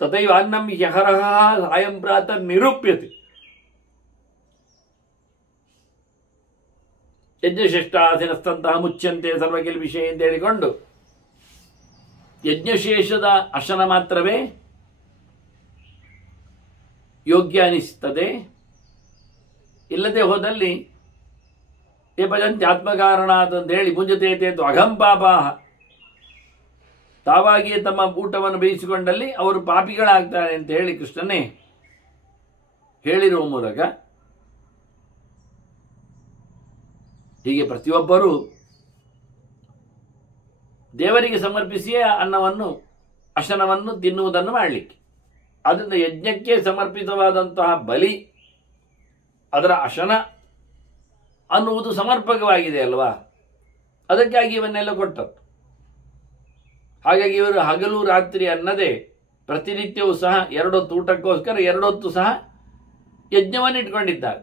ತಥೈವ ಅನ್ನಂ ಯಹರಹ ಸಾಯಂ ಪ್ರಾತಃ ನಿರೂಪ್ಯತೆ. ಯಜ್ಞಶೇಷ್ಟಾಸಿನಸ್ತಂತಹ ಮುಚ್ಯಂತೆ ಸರ್ವಕಿಲ್ ವಿಷಯ ಅಂತ ಹೇಳಿಕೊಂಡು ಯಜ್ಞಶೇಷದ ಅಶನ ಮಾತ್ರವೇ ಯೋಗ್ಯ ಅನಿಸ್ತದೆ. ಇಲ್ಲದೆ ಹೋದಲ್ಲಿ ಏ ಭಜಂತಿ ಆತ್ಮಕಾರಣಾತ್ ಅಂತ ಹೇಳಿ ಮುಂಜತೇತು ಅಘಂಪಾಪಾಹ, ತಾವಾಗಿಯೇ ತಮ್ಮ ಊಟವನ್ನು ಬೇಯಿಸಿಕೊಂಡಲ್ಲಿ ಅವರು ಪಾಪಿಗಳಾಗ್ತಾರೆ ಅಂತ ಹೇಳಿ ಕೃಷ್ಣನೇ ಹೇಳಿರುವ ಮೂಲಕ ಹೀಗೆ ಪ್ರತಿಯೊಬ್ಬರೂ ದೇವರಿಗೆ ಸಮರ್ಪಿಸಿಯೇ ಅನ್ನವನ್ನು, ಅಶನವನ್ನು ತಿನ್ನುವುದನ್ನು ಮಾಡಲಿಕ್ಕೆ, ಅದರಿಂದ ಯಜ್ಞಕ್ಕೆ ಸಮರ್ಪಿತವಾದಂತಹ ಬಲಿ, ಅದರ ಅಶನ ಅನ್ನುವುದು ಸಮರ್ಪಕವಾಗಿದೆ ಅಲ್ವಾ? ಅದಕ್ಕಾಗಿ ಇವನ್ನೆಲ್ಲ ಕೊಟ್ಟದ್ದು. ಹಾಗಾಗಿ ಇವರು ಹಗಲು ರಾತ್ರಿ ಅನ್ನದೇ ಪ್ರತಿನಿತ್ಯವೂ ಸಹ 2 ಹೊತ್ತು ಊಟಕ್ಕೋಸ್ಕರ 2 ಹೊತ್ತು ಸಹ ಯಜ್ಞವನ್ನು ಇಟ್ಕೊಂಡಿದ್ದಾರೆ.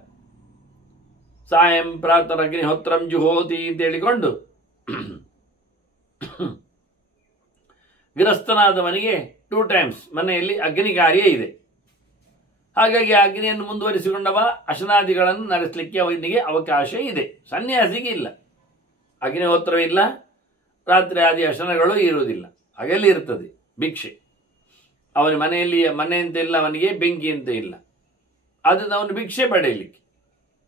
ಸಾಯಂ ಪ್ರಾತಃ ಅಗ್ನಿಹೋತ್ರಂ ಜುಹೋತಿ ಅಂತ ಹೇಳಿಕೊಂಡು ಗೃಹಸ್ಥನಾದವನಿಗೆ 2 times ಮನೆಯಲ್ಲಿ ಅಗ್ನಿ ಕಾರ್ಯ ಇದೆ. ಹಾಗಾಗಿ ಆ ಅಗ್ನಿಯನ್ನು ಮುಂದುವರಿಸಿಕೊಂಡವ ಅಶನಾದಿಗಳನ್ನು ನಡೆಸಲಿಕ್ಕೆ ಅವನಿಗೆ ಅವಕಾಶ ಇದೆ. ಸನ್ಯಾಸಿಗೆ ಇಲ್ಲ, ಅಗ್ನಿಹೋತ್ರವಿಲ್ಲ, ರಾತ್ರಿ ಆದಿ ಅಶನಗಳು ಇರುವುದಿಲ್ಲ, ಹಗಲಿ ಇರ್ತದೆ ಭಿಕ್ಷೆ. ಅವನ ಮನೆಯಲ್ಲಿ ಮನೆ ಅಂತ ಇಲ್ಲ, ಅವನಿಗೆ ಬೆಂಕಿ ಅಂತ ಇಲ್ಲ. ಅದನ್ನು ಅವನು ಭಿಕ್ಷೆ ಪಡೆಯಲಿಕ್ಕೆ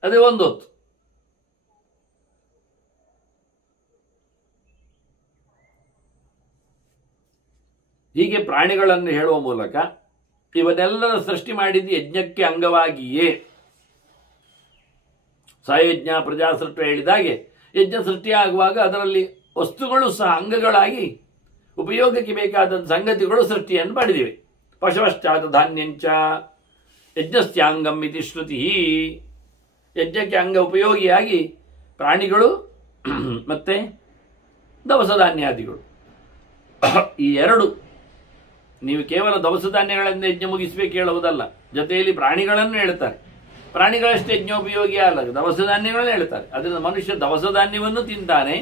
ಅದೇ ಒಂದು ಹೊತ್ತು. ಹೀಗೆ ಪ್ರಾಣಿಗಳನ್ನು ಹೇಳುವ ಮೂಲಕ ಇವನ್ನೆಲ್ಲರ ಸೃಷ್ಟಿ ಮಾಡಿದ್ದು ಯಜ್ಞಕ್ಕೆ ಅಂಗವಾಗಿಯೇ. ಸಾಯಜ್ಞ ಪ್ರಜಾಸೃಷ್ಟ ಹೇಳಿದಾಗೆ ಯಜ್ಞ ಸೃಷ್ಟಿಯಾಗುವಾಗ ಅದರಲ್ಲಿ ವಸ್ತುಗಳು ಸಹ ಅಂಗಗಳಾಗಿ ಉಪಯೋಗಕ್ಕೆ ಬೇಕಾದ ಸಂಗತಿಗಳು ಸೃಷ್ಟಿಯನ್ನು ಮಾಡಿದಿವೆ. ಪಶವಶ್ಚಾತ ಧಾನ್ಯಂಚ ಯಜ್ಞಸ್ಯಾಂಗಂ ಇತಿ ಶ್ರುತಿ. ಯಜ್ಞಕ್ಕೆ ಅಂಗ ಉಪಯೋಗಿಯಾಗಿ ಪ್ರಾಣಿಗಳು ಮತ್ತೆ ದವಸ ಧಾನ್ಯಾದಿಗಳು, ಈ ಎರಡು. ನೀವು ಕೇವಲ ದವಸ ಧಾನ್ಯಗಳಿಂದ ಯಜ್ಞ ಮುಗಿಸಬೇಕು ಹೇಳುವುದಲ್ಲ, ಜೊತೆಯಲ್ಲಿ ಪ್ರಾಣಿಗಳನ್ನು ಹೇಳ್ತಾರೆ. ಪ್ರಾಣಿಗಳಷ್ಟು ಯಜ್ಞೋಪಯೋಗಿ ಅಲ್ಲ, ದವಸ ಧಾನ್ಯಗಳನ್ನು ಹೇಳ್ತಾರೆ. ಅದರಿಂದ ಮನುಷ್ಯ ದವಸ ಧಾನ್ಯವನ್ನು ತಿಂತಾನೆ,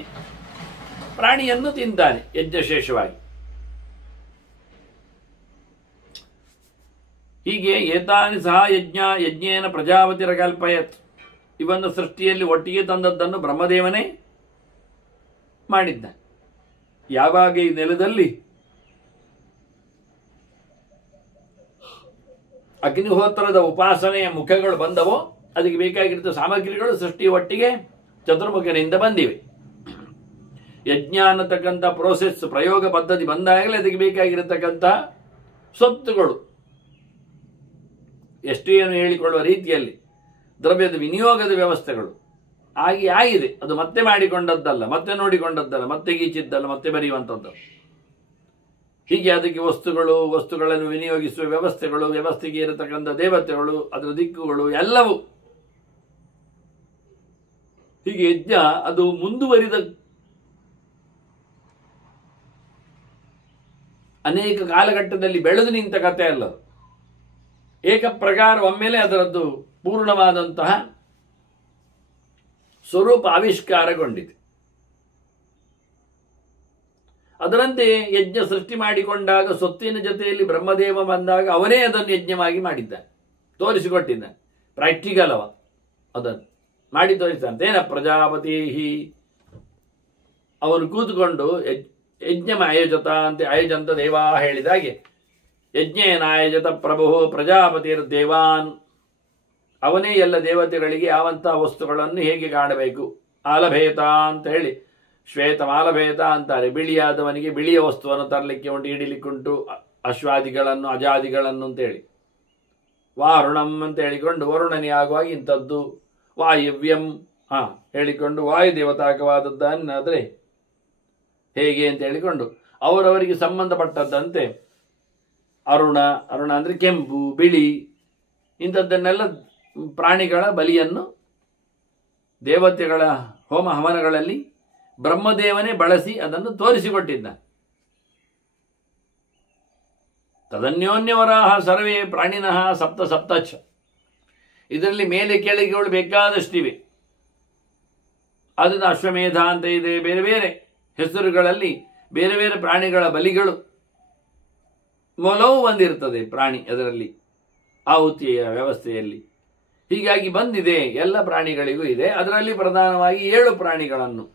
ಪ್ರಾಣಿಯನ್ನು ತಿಂತಾನೆ ಯಜ್ಞಶೇಷವಾಗಿ. ಹೀಗೆ ಏತಾನಿ ಸಹ ಯಜ್ಞೇನ ಪ್ರಜಾಪತಿರ ಕಲ್ಪಯತ್. ಇವನ್ನು ಸೃಷ್ಟಿಯಲ್ಲಿ ಒಟ್ಟಿಗೆ ತಂದದ್ದನ್ನು ಬ್ರಹ್ಮದೇವನೇ ಮಾಡಿದ್ದ. ಯಾವಾಗ ಈ ನೆಲದಲ್ಲಿ ಅಗ್ನಿಹೋತ್ರದ ಉಪಾಸನೆಯ ಮುಖಗಳು ಬಂದವೋ ಅದಕ್ಕೆ ಬೇಕಾಗಿರುವ ಸಾಮಗ್ರಿಗಳು ಸೃಷ್ಟಿ ಒಟ್ಟಿಗೆ ಚತುರ್ಮುಖನಿಂದ ಬಂದಿವೆ. ಯಜ್ಞ ಅನ್ನತಕ್ಕಂಥ ಪ್ರೋಸೆಸ್, ಪ್ರಯೋಗ ಪದ್ಧತಿ ಬಂದಾಗಲೇ ಅದಕ್ಕೆ ಬೇಕಾಗಿರತಕ್ಕಂಥ ಸ್ವತ್ತುಗಳು ಎಷ್ಟು ಏನು ಹೇಳಿಕೊಳ್ಳುವ ರೀತಿಯಲ್ಲಿ ದ್ರವ್ಯದ ವಿನಿಯೋಗದ ವ್ಯವಸ್ಥೆಗಳು ಆಗಿದೆ. ಅದು ಮತ್ತೆ ಮಾಡಿಕೊಂಡದ್ದಲ್ಲ, ಮತ್ತೆ ನೋಡಿಕೊಂಡದ್ದಲ್ಲ, ಮತ್ತೆ ಗೀಚಿದ್ದಲ್ಲ, ಮತ್ತೆ ಬರೆಯುವಂಥದ್ದು. ಹೀಗೆ ಅದಕ್ಕೆ ವಸ್ತುಗಳನ್ನು ವಿನಿಯೋಗಿಸುವ ವ್ಯವಸ್ಥೆಗಳು, ವ್ಯವಸ್ಥೆಗೆ ಇರತಕ್ಕಂಥ ದೇವತೆಗಳು, ಅದರ ದಿಕ್ಕುಗಳು ಎಲ್ಲವೂ. ಹೀಗೆ ಯಜ್ಞ ಅದು ಮುಂದುವರಿದ ಅನೇಕ ಕಾಲಘಟ್ಟದಲ್ಲಿ ಬೆಳೆದು ನಿಂತ ಕಥೆ ಅಲ್ಲ. ಏಕಪ್ರಕಾರ ಒಮ್ಮೆಲೆ ಅದರದ್ದು ಪೂರ್ಣವಾದಂತಹ ಸ್ವರೂಪ ಆವಿಷ್ಕಾರಗೊಂಡಿದೆ. ಅದರಂತೆ ಯಜ್ಞ ಸೃಷ್ಟಿ ಮಾಡಿಕೊಂಡಾಗ ಸ್ವತ್ತಿನ ಜೊತೆಯಲ್ಲಿ ಬ್ರಹ್ಮದೇವ ಬಂದಾಗ ಅವನೇ ಅದನ್ನು ಯಜ್ಞವಾಗಿ ಮಾಡಿದ್ದಾನೆ, ತೋರಿಸಿಕೊಟ್ಟಿದ್ದಾನೆ. ಪ್ರಾಕ್ಟಿಕಲ್ ಅದನ್ನು ಮಾಡಿ ತೋರಿಸ್ತಾನೆ. ತೇನ ಪ್ರಜಾಪತಿ, ಅವನು ಕೂತ್ಕೊಂಡು ಯಜ್ಞಮ ಆಯೋಜತ ಅಂತ ಆಯೋಜಂತ ದೇವಾ ಹೇಳಿದಾಗೆ, ಯಜ್ಞೇನ ಆಯೋಜತ ಪ್ರಭು ಪ್ರಜಾಪತಿರ್ ದೇವಾನ್. ಅವನೇ ಎಲ್ಲ ದೇವತೆಗಳಿಗೆ ಯಾವಂತಹ ವಸ್ತುಗಳನ್ನು ಹೇಗೆ ಕಾಣಬೇಕು. ಆಲಭೇತ ಅಂತ ಹೇಳಿ ಶ್ವೇತ ಮಾಲಭೇತ ಅಂತಾರೆ. ಬಿಳಿಯಾದವನಿಗೆ ಬಿಳಿಯ ವಸ್ತುವನ್ನು ತರಲಿಕ್ಕೆ ಉಂಟು, ಹಿಡಿಲಿಕ್ಕುಂಟು, ಅಶ್ವಾದಿಗಳನ್ನು ಅಜಾದಿಗಳನ್ನು ಅಂತೇಳಿ. ವಾರುಣಂ ಅಂತ ಹೇಳಿಕೊಂಡು ವರುಣನಿ ಆಗುವಾಗ ಇಂಥದ್ದು. ವಾಯುವ್ಯಂ ಹೇಳಿಕೊಂಡು ವಾಯುದೇವತಾಕವಾದದ್ದಾದರೆ ಹೇಗೆ ಅಂತ ಹೇಳಿಕೊಂಡು ಅವರವರಿಗೆ ಸಂಬಂಧಪಟ್ಟದ್ದಂತೆ ಅರುಣ ಅಂದರೆ ಕೆಂಪು, ಬಿಳಿ, ಇಂಥದ್ದನ್ನೆಲ್ಲ ಪ್ರಾಣಿಗಳ ಬಲಿಯನ್ನು ದೇವತೆಗಳ ಹೋಮ ಹವನಗಳಲ್ಲಿ ಬ್ರಹ್ಮದೇವನೇ ಬಳಸಿ ಅದನ್ನು ತೋರಿಸಿಕೊಟ್ಟಿದ್ದ. ತದನ್ಯೋನ್ಯವರಾಹ ಸರ್ವೇ ಪ್ರಾಣಿನಃ ಸಪ್ತ ಸಪ್ತಚ. ಇದರಲ್ಲಿ ಮೇಲೆ ಕೆಳಗೆಗಳು ಬೇಕಾದಷ್ಟಿವೆ. ಅದನ್ನು ಅಶ್ವಮೇಧ ಅಂತ ಇದೆ, ಬೇರೆ ಬೇರೆ ಹೆಸರುಗಳಲ್ಲಿ ಬೇರೆ ಬೇರೆ ಪ್ರಾಣಿಗಳ ಬಲಿಗಳು. ಮೊಲವು ಬಂದಿರ್ತದೆ ಪ್ರಾಣಿ ಅದರಲ್ಲಿ, ಆಹುತಿಯ ವ್ಯವಸ್ಥೆಯಲ್ಲಿ. ಹೀಗಾಗಿ ಬಂದಿದೆ, ಎಲ್ಲ ಪ್ರಾಣಿಗಳಿಗೂ ಇದೆ. ಅದರಲ್ಲಿ ಪ್ರಧಾನವಾಗಿ 7 ಪ್ರಾಣಿಗಳನ್ನು,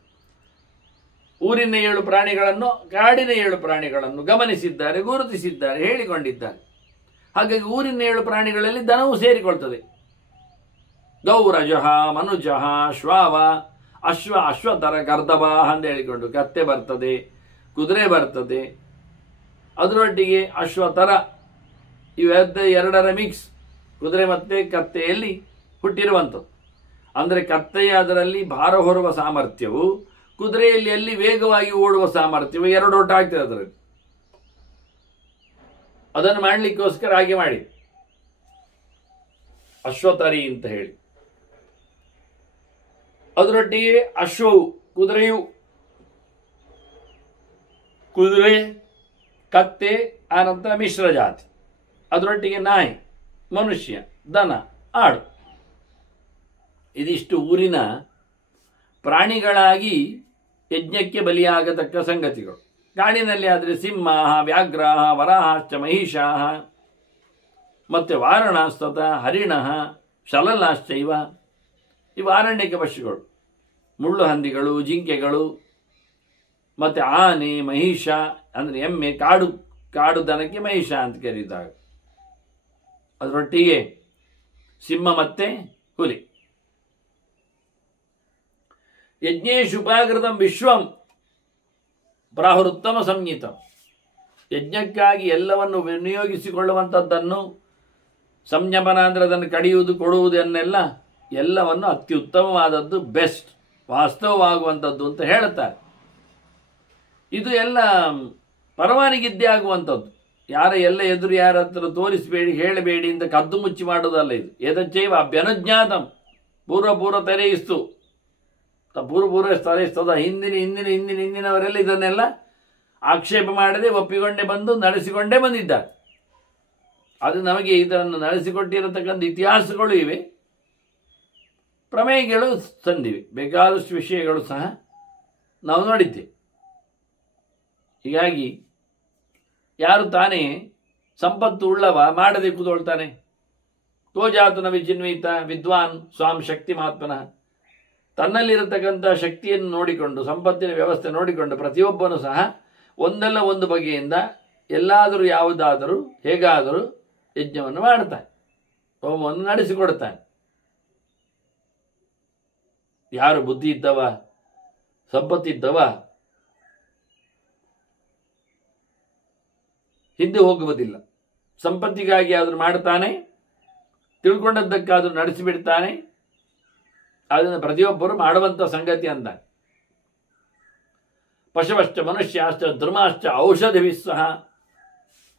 ಊರಿನ 7 ಪ್ರಾಣಿಗಳನ್ನು, ಕಾಡಿನ 7 ಪ್ರಾಣಿಗಳನ್ನು ಗಮನಿಸಿದ್ದಾರೆ, ಗುರುತಿಸಿದ್ದಾರೆ, ಹೇಳಿಕೊಂಡಿದ್ದಾರೆ. ಹಾಗಾಗಿ ಊರಿನ 7 ಪ್ರಾಣಿಗಳಲ್ಲಿ ದನವು ಸೇರಿಕೊಳ್ತದೆ. ಗೌರಜಃ, ಮನುಜಃ, ಶ್ವಾವ, ಅಶ್ವತರ, ಗರ್ದಭ ಅಂತ ಹೇಳಿಕೊಂಡು ಕತ್ತೆ ಬರ್ತದೆ, ಕುದುರೆ ಬರ್ತದೆ. ಅದರೊಟ್ಟಿಗೆ ಅಶ್ವತರ, ಇವೆರಡರ ಮಿಕ್ಸ್, ಕುದುರೆ ಮತ್ತೆ ಕತ್ತೆಯಲ್ಲಿ ಹುಟ್ಟಿರುವಂಥದ್ದು. ಅಂದರೆ ಕತ್ತೆಯ ಅದರಲ್ಲಿ ಭಾರ ಹೊರುವ ಸಾಮರ್ಥ್ಯವು, ಕುದುರೆಯಲ್ಲಿ ಎಲ್ಲಿ ವೇಗವಾಗಿ ಓಡುವ ಸಾಮರ್ಥ್ಯವು ಎರಡು ಒಟ್ಟಾಗ್ತದೆ ಅದರಲ್ಲಿ. ಅದನ್ನು ಮಾಡಲಿಕ್ಕೋಸ್ಕರ ಹಾಗೆ ಮಾಡಿ ಅಶ್ವತರಿ ಅಂತ ಹೇಳಿ. ಅದರೊಟ್ಟಿಗೆ ಅಶ್ವವು, ಕುದುರೆ, ಕತ್ತೆ, ಆನಂತರ ಮಿಶ್ರ ಜಾತಿ. ಅದರೊಟ್ಟಿಗೆ ನಾಯಿ, ಮನುಷ್ಯ, ದನ, ಆಡು. ಇದಿಷ್ಟು ಊರಿನ ಪ್ರಾಣಿಗಳಾಗಿ ಯಜ್ಞಕ್ಕೆ ಬಲಿಯಾಗತಕ್ಕ ಸಂಗತಿಗಳು. ಕಾಡಿನಲ್ಲಿ ಆದರೆ ಸಿಂಹ, ವ್ಯಾಘ್ರ, ವರಾಹಾಶ್ಚ ಮಹಿಷಾಹ, ಮತ್ತೆ ವಾರಣಾಸ್ತತ, ಹರಿಣ, ಶಲಲಾಶ್ಚೈವ. ಇವು ಆರಣ್ಯಕ ಪಶುಗಳು. ಮುಳ್ಳು ಹಂದಿಗಳು, ಜಿಂಕೆಗಳು, ಮತ್ತೆ ಆನೆ, ಮಹಿಷ ಅಂದರೆ ಎಮ್ಮೆ, ಕಾಡು ದನಕ್ಕೆ ಮಹಿಷ ಅಂತ ಕರೀತಾರೆ. ಅದರೊಟ್ಟಿಗೆ ಸಿಂಹ ಮತ್ತೆ ಹುಲಿ. ಯಜ್ಞೇಶು ಉಪಾಕೃತಂ ವಿಶ್ವಂ ಪ್ರಾಹುರುತ್ತಮ ಸಂಹಿತಂ. ಯಜ್ಞಕ್ಕಾಗಿ ಎಲ್ಲವನ್ನು ವಿನಿಯೋಗಿಸಿಕೊಳ್ಳುವಂಥದ್ದನ್ನು, ಸಂಯಮನ ಅಂದರೆ ಅದನ್ನು ಕಡಿಯುವುದು, ಕೊಡುವುದನ್ನೆಲ್ಲ ಎಲ್ಲವನ್ನು ಅತ್ಯುತ್ತಮವಾದದ್ದು, ಬೆಸ್ಟ್, ವಾಸ್ತವವಾಗುವಂಥದ್ದು ಅಂತ ಹೇಳುತ್ತಾರೆ. ಇದು ಎಲ್ಲ ಪರವಾನಿಗಿದ್ದೇ ಆಗುವಂಥದ್ದು. ಯಾರ ಎಲ್ಲ ಎದುರು ಯಾರ ಹತ್ರ ತೋರಿಸಬೇಡಿ, ಹೇಳಬೇಡಿ ಅಂತ ಕದ್ದು ಮುಚ್ಚಿ ಮಾಡೋದಲ್ಲ ಇದು. ಯದಚ್ಚೈವ ಅಭ್ಯನುಜ್ಞಾತಂ ಪೂರ್ವ ತೆರೆಯಿಸ್ತು, ಪೂರ್ವ ತೆರೆಯಿಸ್ತದ. ಹಿಂದಿನವರೆಲ್ಲ ಇದನ್ನೆಲ್ಲ ಆಕ್ಷೇಪ ಮಾಡದೆ ಒಪ್ಪಿಕೊಂಡೇ ಬಂದು ನಡೆಸಿಕೊಂಡೇ ಬಂದಿದ್ದಾರೆ. ಅದು ನಮಗೆ ಇದನ್ನು ನಡೆಸಿಕೊಟ್ಟಿರತಕ್ಕಂಥ ಇತಿಹಾಸಗಳು ಇವೆ, ಪ್ರಮೇಯಗಳು ತಂದಿವೆ, ಬೇಕಾದಷ್ಟು ವಿಷಯಗಳು ಸಹ ನಾವು ನೋಡಿದ್ದೇವೆ. ಹೀಗಾಗಿ ಯಾರು ತಾನೇ ಸಂಪತ್ತು ಉಳ್ಳವ ಮಾಡದೆ ಕೂತ್ಕೊಳ್ತಾನೆ? ತೋಜಾತುನ ವಿಜಿನ್ವಿತ ವಿದ್ವಾನ್ ಸ್ವಾಂ ಶಕ್ತಿ ಮಹಾತ್ಮನಃ. ತನ್ನಲ್ಲಿರತಕ್ಕಂಥ ಶಕ್ತಿಯನ್ನು ನೋಡಿಕೊಂಡು, ಸಂಪತ್ತಿನ ವ್ಯವಸ್ಥೆ ನೋಡಿಕೊಂಡು ಪ್ರತಿಯೊಬ್ಬನು ಸಹ ಒಂದಲ್ಲ ಒಂದು ಬಗೆಯಿಂದ ಎಲ್ಲಾದರೂ ಯಾವುದಾದರೂ ಹೇಗಾದರೂ ಯಜ್ಞವನ್ನು ಮಾಡ್ತಾನೆ, ಹೋಮವನ್ನು ನಡೆಸಿಕೊಡ್ತಾನೆ. ಯಾರು ಬುದ್ಧಿ ಇದ್ದವ, ಸಂಪತ್ತಿದ್ದವ ಹಿಂದೆ ಹೋಗುವುದಿಲ್ಲ. ಸಂಪತ್ತಿಗಾಗಿ ಆದರೂ ಮಾಡ್ತಾನೆ, ತಿಳ್ಕೊಂಡದ್ದಕ್ಕಾದರೂ ನಡೆಸಿಬಿಡ್ತಾನೆ. ಅದನ್ನು ಪ್ರತಿಯೊಬ್ಬರು ಮಾಡುವಂಥ ಸಂಗತಿ ಅಂತಾನೆ. ಪಶವಶ್ಚ ಮನುಷ್ಯಾಶ್ಚ ಧರ್ಮಾಶ್ಚ ಔಷಧಿವಿಸ್ಸಹ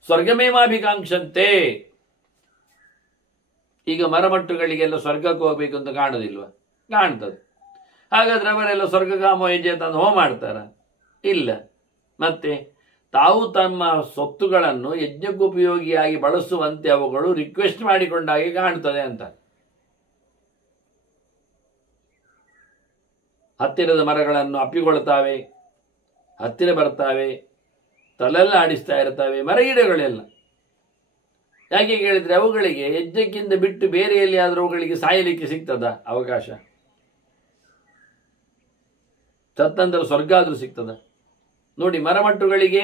ಸ್ವರ್ಗಮೇವಾಭಿಕಾಂಕ್ಷಂತೆ. ಈಗ ಮರಮಟ್ಟುಗಳಿಗೆಲ್ಲ ಸ್ವರ್ಗಕ್ಕೆ ಹೋಗ್ಬೇಕು ಅಂತ ಕಾಣೋದಿಲ್ವ? ಕಾಣ್ತದೆ. ಹಾಗಾದ್ರೆ ಅವರೆಲ್ಲ ಸ್ವರ್ಗಕಾಮ ಹೆಜ್ಜೆ ತಂದು ಹೋಮ ಮಾಡ್ತಾರ? ಇಲ್ಲ. ಮತ್ತೆ ತಾವು ತಮ್ಮ ಸೊತ್ತುಗಳನ್ನು ಯಜ್ಞೋಪಯೋಗಿಯಾಗಿ ಬಳಸುವಂತೆ ಅವುಗಳು ರಿಕ್ವೆಸ್ಟ್ ಮಾಡಿಕೊಂಡಾಗೆ ಕಾಣ್ತದೆ ಅಂತ. ಹತ್ತಿರದ ಮರಗಳನ್ನು ಅಪ್ಪಿಕೊಳ್ತಾವೆ, ಹತ್ತಿರ ಬರ್ತಾವೆ, ತಲೆಲ್ಲ ಆಡಿಸ್ತಾ ಇರ್ತವೆ ಮರಗಿಡಗಳೆಲ್ಲ. ಯಾಕೆ ಕೇಳಿದ್ರೆ ಅವುಗಳಿಗೆ ಯಜ್ಞಕ್ಕಿಂತ ಬಿಟ್ಟು ಬೇರೆ ಎಲ್ಲಿ ಆದರೂ ಅವುಗಳಿಗೆ ಸಾಯಲಿಕ್ಕೆ ಸಿಗ್ತದ ಅವಕಾಶ? ಸತ್ತಂತರ ಸ್ವರ್ಗ ಆದರೂ ಸಿಗ್ತದ? ನೋಡಿ, ಮರಮಟ್ಟುಗಳಿಗೆ,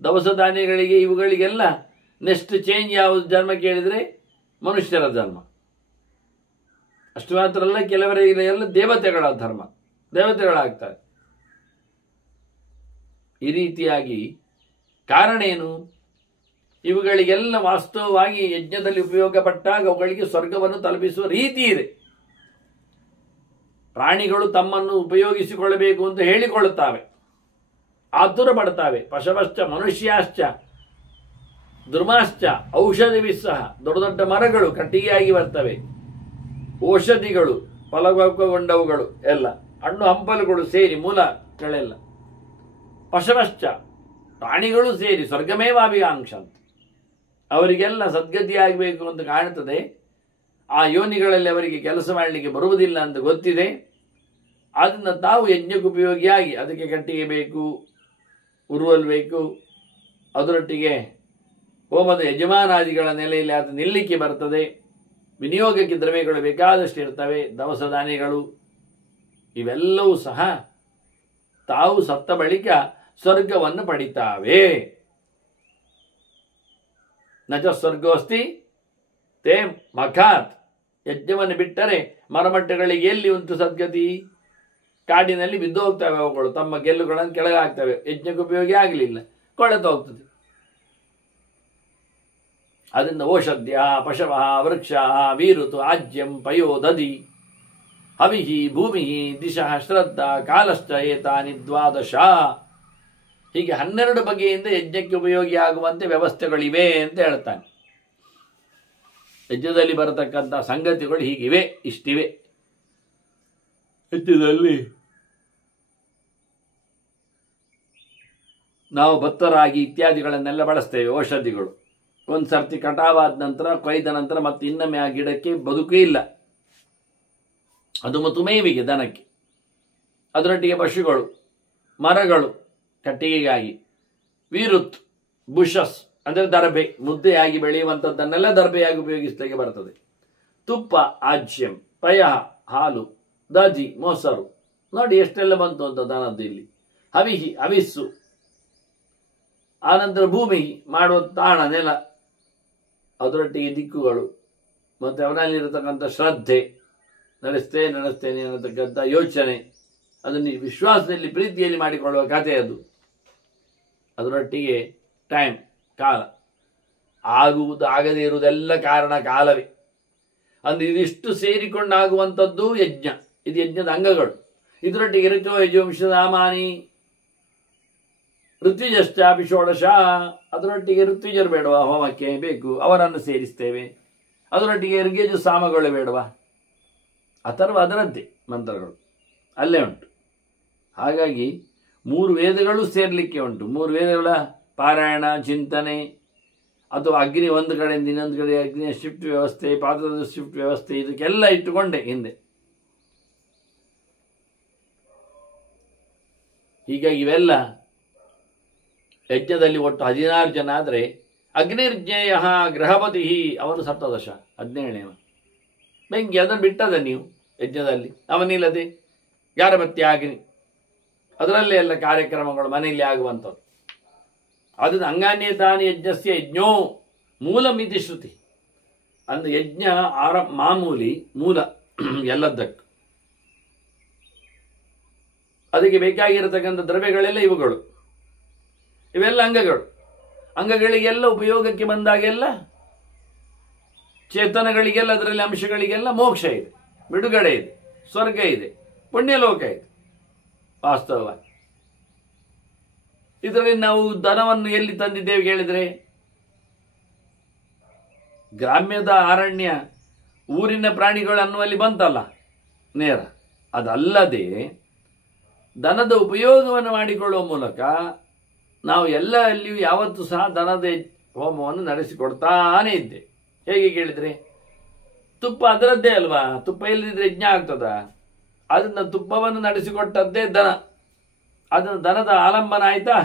ದವಸ ಧಾನ್ಯಗಳಿಗೆ, ಇವುಗಳಿಗೆಲ್ಲ ನೆಕ್ಸ್ಟ್ ಚೇಂಜ್ ಯಾವುದು ಜನ್ಮ ಕೇಳಿದರೆ ಮನುಷ್ಯರ ಜನ್ಮ. ಅಷ್ಟು ಮಾತ್ರ ಅಲ್ಲ, ಕೆಲವರಿಗೆ ಎಲ್ಲ ದೇವತೆಗಳ ಧರ್ಮ, ದೇವತೆಗಳಾಗ್ತಾರೆ. ಈ ರೀತಿಯಾಗಿ ಕಾರಣ ಏನು? ಇವುಗಳಿಗೆಲ್ಲ ವಾಸ್ತವವಾಗಿ ಯಜ್ಞದಲ್ಲಿ ಉಪಯೋಗ ಪಟ್ಟಾಗ ಅವುಗಳಿಗೆ ಸ್ವರ್ಗವನ್ನು ತಲುಪಿಸುವ ರೀತಿ ಇದೆ. ಪ್ರಾಣಿಗಳು ತಮ್ಮನ್ನು ಉಪಯೋಗಿಸಿಕೊಳ್ಳಬೇಕು ಅಂತ ಹೇಳಿಕೊಳ್ಳುತ್ತವೆ, ಆತುರ ಪಡ್ತಾವೆ. ಪಶವಶ್ಚ ಮನುಷ್ಯಾಶ್ಚ ದುರ್ಮಾಶ್ಚ ಔಷಧಿವಿಸ್ಸಹ. ದೊಡ್ಡ ದೊಡ್ಡ ಮರಗಳು ಕಟ್ಟಿಗೆಯಾಗಿ ಬರ್ತವೆ, ಔಷಧಿಗಳು, ಫಲಗೊಂಡವುಗಳು ಎಲ್ಲ, ಹಣ್ಣು ಹಂಪಲುಗಳು ಸೇರಿ, ಮೂಲಗಳೆಲ್ಲ. ಪಶವಶ್ಚ ಪ್ರಾಣಿಗಳು ಸೇರಿ ಸ್ವರ್ಗಮೇವಾಭಿಕಾಂಕ್ಷ ಅಂತ. ಅವರಿಗೆಲ್ಲ ಸದ್ಗತಿಯಾಗಬೇಕು ಅಂತ ಕಾಣ್ತದೆ. ಆ ಯೋನಿಗಳಲ್ಲಿ ಅವರಿಗೆ ಕೆಲಸ ಮಾಡಲಿಕ್ಕೆ ಬರುವುದಿಲ್ಲ ಅಂತ ಗೊತ್ತಿದೆ. ಅದನ್ನು ತಾವು ಯಜ್ಞೋಪಯೋಗಿಯಾಗಿ, ಅದಕ್ಕೆ ಕಟ್ಟಿಗೆ ಬೇಕು, ಉರುವಲ್ ಬೇಕು, ಅದರೊಟ್ಟಿಗೆ ಹೋಮದ ಯಜಮಾನಾದಿಗಳ ನೆಲೆಯಲ್ಲಿ ಅದು ನಿಲ್ಲಿಕ್ಕೆ ಬರ್ತದೆ. ವಿನಿಯೋಗಕ್ಕೆ ದ್ರವ್ಯಗಳು ಬೇಕಾದಷ್ಟು ಇರ್ತವೆ, ದವಸ ಧಾನ್ಯಗಳು, ಇವೆಲ್ಲವೂ ಸಹ ತಾವು ಸತ್ತ ಬಳಿಕ ಸ್ವರ್ಗವನ್ನು ಪಡಿತಾವೆ. ನಚ ಸ್ವರ್ಗೋಸ್ತಿ ತೇ ಮಖಾತ್. ಯಜ್ಞವನ್ನು ಬಿಟ್ಟರೆ ಮರಮಟ್ಟಗಳಿಗೆ ಎಲ್ಲಿ ಉಂಟು ಸದ್ಗತಿ? ಕಾಡಿನಲ್ಲಿ ಬಿದ್ದು ಹೋಗ್ತವೆ ಅವುಗಳು, ತಮ್ಮ ಗೆಲ್ಲುಗಳನ್ನು ಕೆಳಗಾಗ್ತವೆ, ಯಜ್ಞಕ್ಕೆ ಉಪಯೋಗಿ ಆಗಲಿಲ್ಲ, ಕೊಳೆತು ಹೋಗ್ತದೆ. ಅದರಿಂದ ಓಷಧ್ಯ ಪಶವ ವೃಕ್ಷ ವೀರುತು ಆಜ್ಯಂ ಪಯೋ ದಧಿ ಹವಿಹಿ ಭೂಮಿ ದಿಶಃ ಶ್ರದ್ಧಾ ಕಾಲಶ್ಚ ಏತಾನಿ ದ್ವಾದಶ. ಹೀಗೆ 12 ಬಗೆಯಿಂದ ಯಜ್ಞಕ್ಕೆ ಉಪಯೋಗಿ ಆಗುವಂತೆ ವ್ಯವಸ್ಥೆಗಳಿವೆ ಅಂತ ಹೇಳ್ತಾನೆ. ಯಜ್ಞದಲ್ಲಿ ಬರತಕ್ಕಂಥ ಸಂಗತಿಗಳು ಹೀಗಿವೆ, ಇಷ್ಟಿವೆ. ಯಜ್ಞದಲ್ಲಿ ನಾವು ಭತ್ತರಾಗಿ ಇತ್ಯಾದಿಗಳನ್ನೆಲ್ಲ ಬಳಸ್ತೇವೆ, ಔಷಧಿಗಳು. ಒಂದು ಸರ್ತಿ ಕಟಾವಾದ ನಂತರ, ಕೊಯ್ದ ನಂತರ ಮತ್ತೆ ಇನ್ನೊಮ್ಮೆ ಆ ಗಿಡಕ್ಕೆ ಬದುಕು ಇಲ್ಲ. ಅದು ಮತ್ತು ಮೇವಿಗೆ, ದನಕ್ಕೆ. ಅದರೊಟ್ಟಿಗೆ ಪಶುಗಳು, ಮರಗಳು ಕಟ್ಟಿಗೆಗಾಗಿ, ವೀರುತ್ ಬುಷಸ್ ಅಂದರೆ ದರ್ಬೆ, ಮುದ್ದೆಯಾಗಿ ಬೆಳೆಯುವಂಥದ್ದನ್ನೆಲ್ಲ ದರ್ಬೆಯಾಗಿ ಉಪಯೋಗಿಸಲಿಕ್ಕೆ ಬರ್ತದೆ. ತುಪ್ಪ ಆಜ್ಯಂ, ಪಯ ಹಾಲು, ದಧಿ ಮೊಸರು. ನೋಡಿ ಎಷ್ಟೆಲ್ಲ ಬಂತು ಅಂತ ದನದ್ದು ಇಲ್ಲಿ. ಹವಿಹಿ ಹವಿಸ್ಸು, ಆನಂತರ ಭೂಮಿ ಮಾಡುವ ತಾಣ ನೆಲ, ಅದರೊಟ್ಟಿಗೆ ದಿಕ್ಕುಗಳು, ಮತ್ತು ಅವನಲ್ಲಿರತಕ್ಕಂಥ ಶ್ರದ್ಧೆ, ನಡೆಸ್ತೇನೆ ಅನ್ನತಕ್ಕಂಥ ಯೋಚನೆ, ಅದನ್ನು ವಿಶ್ವಾಸದಲ್ಲಿ ಪ್ರೀತಿಯಲ್ಲಿ ಮಾಡಿಕೊಳ್ಳುವ ಕಥೆ ಅದು. ಅದರೊಟ್ಟಿಗೆ ಟೈಮ್, ಕಾಲ, ಆಗುವುದು ಆಗದೇ ಇರುವುದೆಲ್ಲ ಕಾರಣ ಕಾಲವೇ. ಅಂದ್ರೆ ಇದಿಷ್ಟು ಸೇರಿಕೊಂಡಾಗುವಂಥದ್ದು ಯಜ್ಞ. ಇದು ಯಜ್ಞದ ಅಂಗಗಳು. ಇದರೊಟ್ಟಿಗೆ ಋತು ಯಜುವಂಶಧಾಮಾನಿ ಋತ್ವಿಜಶ್ಚಾಪಿ ಷೋಡಶ, ಅದರೊಟ್ಟಿಗೆ ಋತ್ವಿಜರು ಬೇಡವಾ ಹೋಮಕ್ಕೆ? ಬೇಕು, ಅವರನ್ನು ಸೇರಿಸ್ತೇವೆ. ಅದರೊಟ್ಟಿಗೆ ಋಗ್ಯಜು ಸಾಮಗಳು ಬೇಡವಾ? ಅಥರ್ವ ಅದರಂತೆ ಮಂತ್ರಗಳು ಅಲ್ಲೇ ಉಂಟು. ಹಾಗಾಗಿ 3 ವೇದಗಳು ಸೇರ್ಲಿಕ್ಕೆ ಉಂಟು. 3 ವೇದಗಳ ಪಾರಾಯಣ, ಚಿಂತನೆ, ಅಥವಾ ಅಗ್ನಿ ಒಂದು ಕಡೆಯಿಂದ ಇನ್ನೊಂದು ಕಡೆ ಅಗ್ನಿಯ ಶಿಫ್ಟ್ ವ್ಯವಸ್ಥೆ, ಪಾತ್ರದ ಶಿಫ್ಟ್ ವ್ಯವಸ್ಥೆ, ಇದಕ್ಕೆಲ್ಲ ಇಟ್ಟುಕೊಂಡೆ ಹಿಂದೆ. ಹೀಗಾಗಿ ಇವೆಲ್ಲ ಯಜ್ಞದಲ್ಲಿ ಒಟ್ಟು 16 ಜನ ಆದರೆ ಅಗ್ನಿರ್ಜ್ಞೇಯ ಗೃಹಪತಿ ಅವನು ಸಪ್ತದಶ 17ನೇವ. ಬೆಂಕಿ ಅದನ್ನು ಬಿಟ್ಟದ ನೀವು ಯಜ್ಞದಲ್ಲಿ, ಅವನಿಲ್ಲದೆ ಗಾರಬತ್ತಿ ಅಗ್ನಿ, ಅದರಲ್ಲೇ ಎಲ್ಲ ಕಾರ್ಯಕ್ರಮಗಳು ಮನೆಯಲ್ಲಿ ಆಗುವಂಥದ್ದು. ಅದನ್ನು ಅಂಗಾನ್ಯತಾನಿ ಯಜ್ಞಸ್ಯ ಯಜ್ಞೋ ಮೂಲ ಮಿತಿ ಶ್ರುತಿ. ಅಂದ್ರೆ ಯಜ್ಞ ಮಾಮೂಲಿ, ಮೂಲ ಎಲ್ಲದಕ್ಕೂ. ಅದಕ್ಕೆ ಬೇಕಾಗಿರತಕ್ಕಂಥ ದ್ರವ್ಯಗಳೆಲ್ಲ ಇವುಗಳು, ಇವೆಲ್ಲ ಅಂಗಗಳು. ಅಂಗಗಳಿಗೆಲ್ಲ ಉಪಯೋಗಕ್ಕೆ ಬಂದಾಗೆಲ್ಲ, ಚೇತನಗಳಿಗೆಲ್ಲ, ಅದರಲ್ಲಿ ಅಂಶಗಳಿಗೆಲ್ಲ ಮೋಕ್ಷ ಇದೆ, ಬಿಡುಗಡೆ ಇದೆ, ಸ್ವರ್ಗ ಇದೆ, ಪುಣ್ಯಲೋಕ ಇದೆ. ವಾಸ್ತವವಾಗಿ ಇದರಲ್ಲಿ ನಾವು ಧನವನ್ನು ಎಲ್ಲಿ ತಂದಿದ್ದೇವೆ ಕೇಳಿದರೆ, ಗ್ರಾಮ್ಯದ ಅರಣ್ಯ, ಊರಿನ ಪ್ರಾಣಿಗಳು ಅನ್ನುವಲ್ಲಿ ಬಂತಲ್ಲ ನೇರ. ಅದಲ್ಲದೆ ದನದ ಉಪಯೋಗವನ್ನು ಮಾಡಿಕೊಳ್ಳುವ ಮೂಲಕ ನಾವು ಎಲ್ಲ ಅಲ್ಲಿಯೂ ಯಾವತ್ತೂ ಸಹ ದನದ ಹೋಮವನ್ನು ನಡೆಸಿಕೊಡ್ತಾನೇ ಇದ್ದೆ. ಹೇಗೆ ಕೇಳಿದರೆ, ತುಪ್ಪ ಅದರದ್ದೇ ಅಲ್ವಾ, ತುಪ್ಪ ಇಲ್ಲದಿದ್ರೆ ಯಜ್ಞ ಆಗ್ತದ? ಅದನ್ನ ತುಪ್ಪವನ್ನು ನಡೆಸಿಕೊಟ್ಟದ್ದೇ ದನ. ಅದನ್ನು ದನದ ಆಲಂಬನ ಆಯ್ತಾ,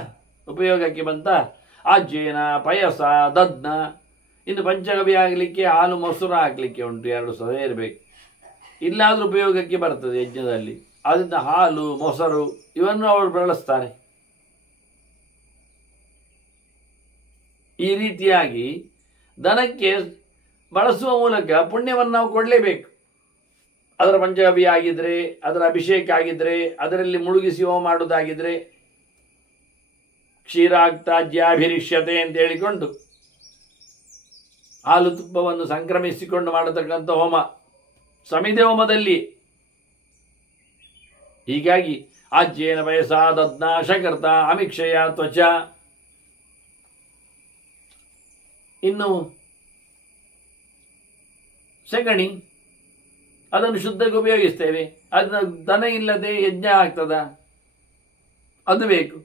ಉಪಯೋಗಕ್ಕೆ ಬಂತ. ಆಜ್ಯೇನ ಪಯಸ ದದ್ನ, ಇನ್ನು ಪಂಚಗವ್ಯ ಆಗಲಿಕ್ಕೆ ಹಾಲು ಮೊಸರು ಹಾಕಲಿಕ್ಕೆ ಉಂಟು, 2 ಸಹ ಇರಬೇಕು. ಇಲ್ಲಾದ್ರೂ ಉಪಯೋಗಕ್ಕೆ ಬರ್ತದೆ ಯಜ್ಞದಲ್ಲಿ. ಅದರಿಂದ ಹಾಲು ಮೊಸರು ಇವನ್ನು ಅವರು ಬಳಸ್ತಾರೆ. ಈ ರೀತಿಯಾಗಿ ದನಕ್ಕೆ ಬಳಸುವ ಮೂಲಕ ಪುಣ್ಯವನ್ನು ನಾವು ಕೊಡಲೇಬೇಕು. ಅದರ ಪಂಚಗವ್ಯ ಆಗಿದ್ರೆ, ಅದರ ಅಭಿಷೇಕ ಆಗಿದ್ರೆ, ಅದರಲ್ಲಿ ಮುಳುಗಿಸಿ ಹೋಮ ಮಾಡುವುದಾಗಿದ್ರೆ, ಕ್ಷೀರಾಕ್ತಾಜ್ಯಾಭಿರಿಷ್ಯತೆ ಅಂತ ಹೇಳಿಕೊಂಡು ಹಾಲು ತುಪ್ಪವನ್ನು ಸಂಕ್ರಮಿಸಿಕೊಂಡು ಮಾಡತಕ್ಕಂಥ ಹೋಮ ಸಮಿದೆ ಹೋಮದಲ್ಲಿ. ಹೀಗಾಗಿ ಆಜ್ಯೇನ ವಯಸ್ಸ ದದ್ನ ಶಕರ್ತ ಅಮಿಕ್ಷಯ ತ್ವಚ. ಇನ್ನು ಸೆಗಣಿ, ಅದನ್ನು ಶುದ್ಧಕ್ಕೆ ಉಪಯೋಗಿಸ್ತೇವೆ. ಅದನ್ನ ದನ ಇಲ್ಲದೆ ಯಜ್ಞ ಆಗ್ತದ? ಅದು ಬೇಕು.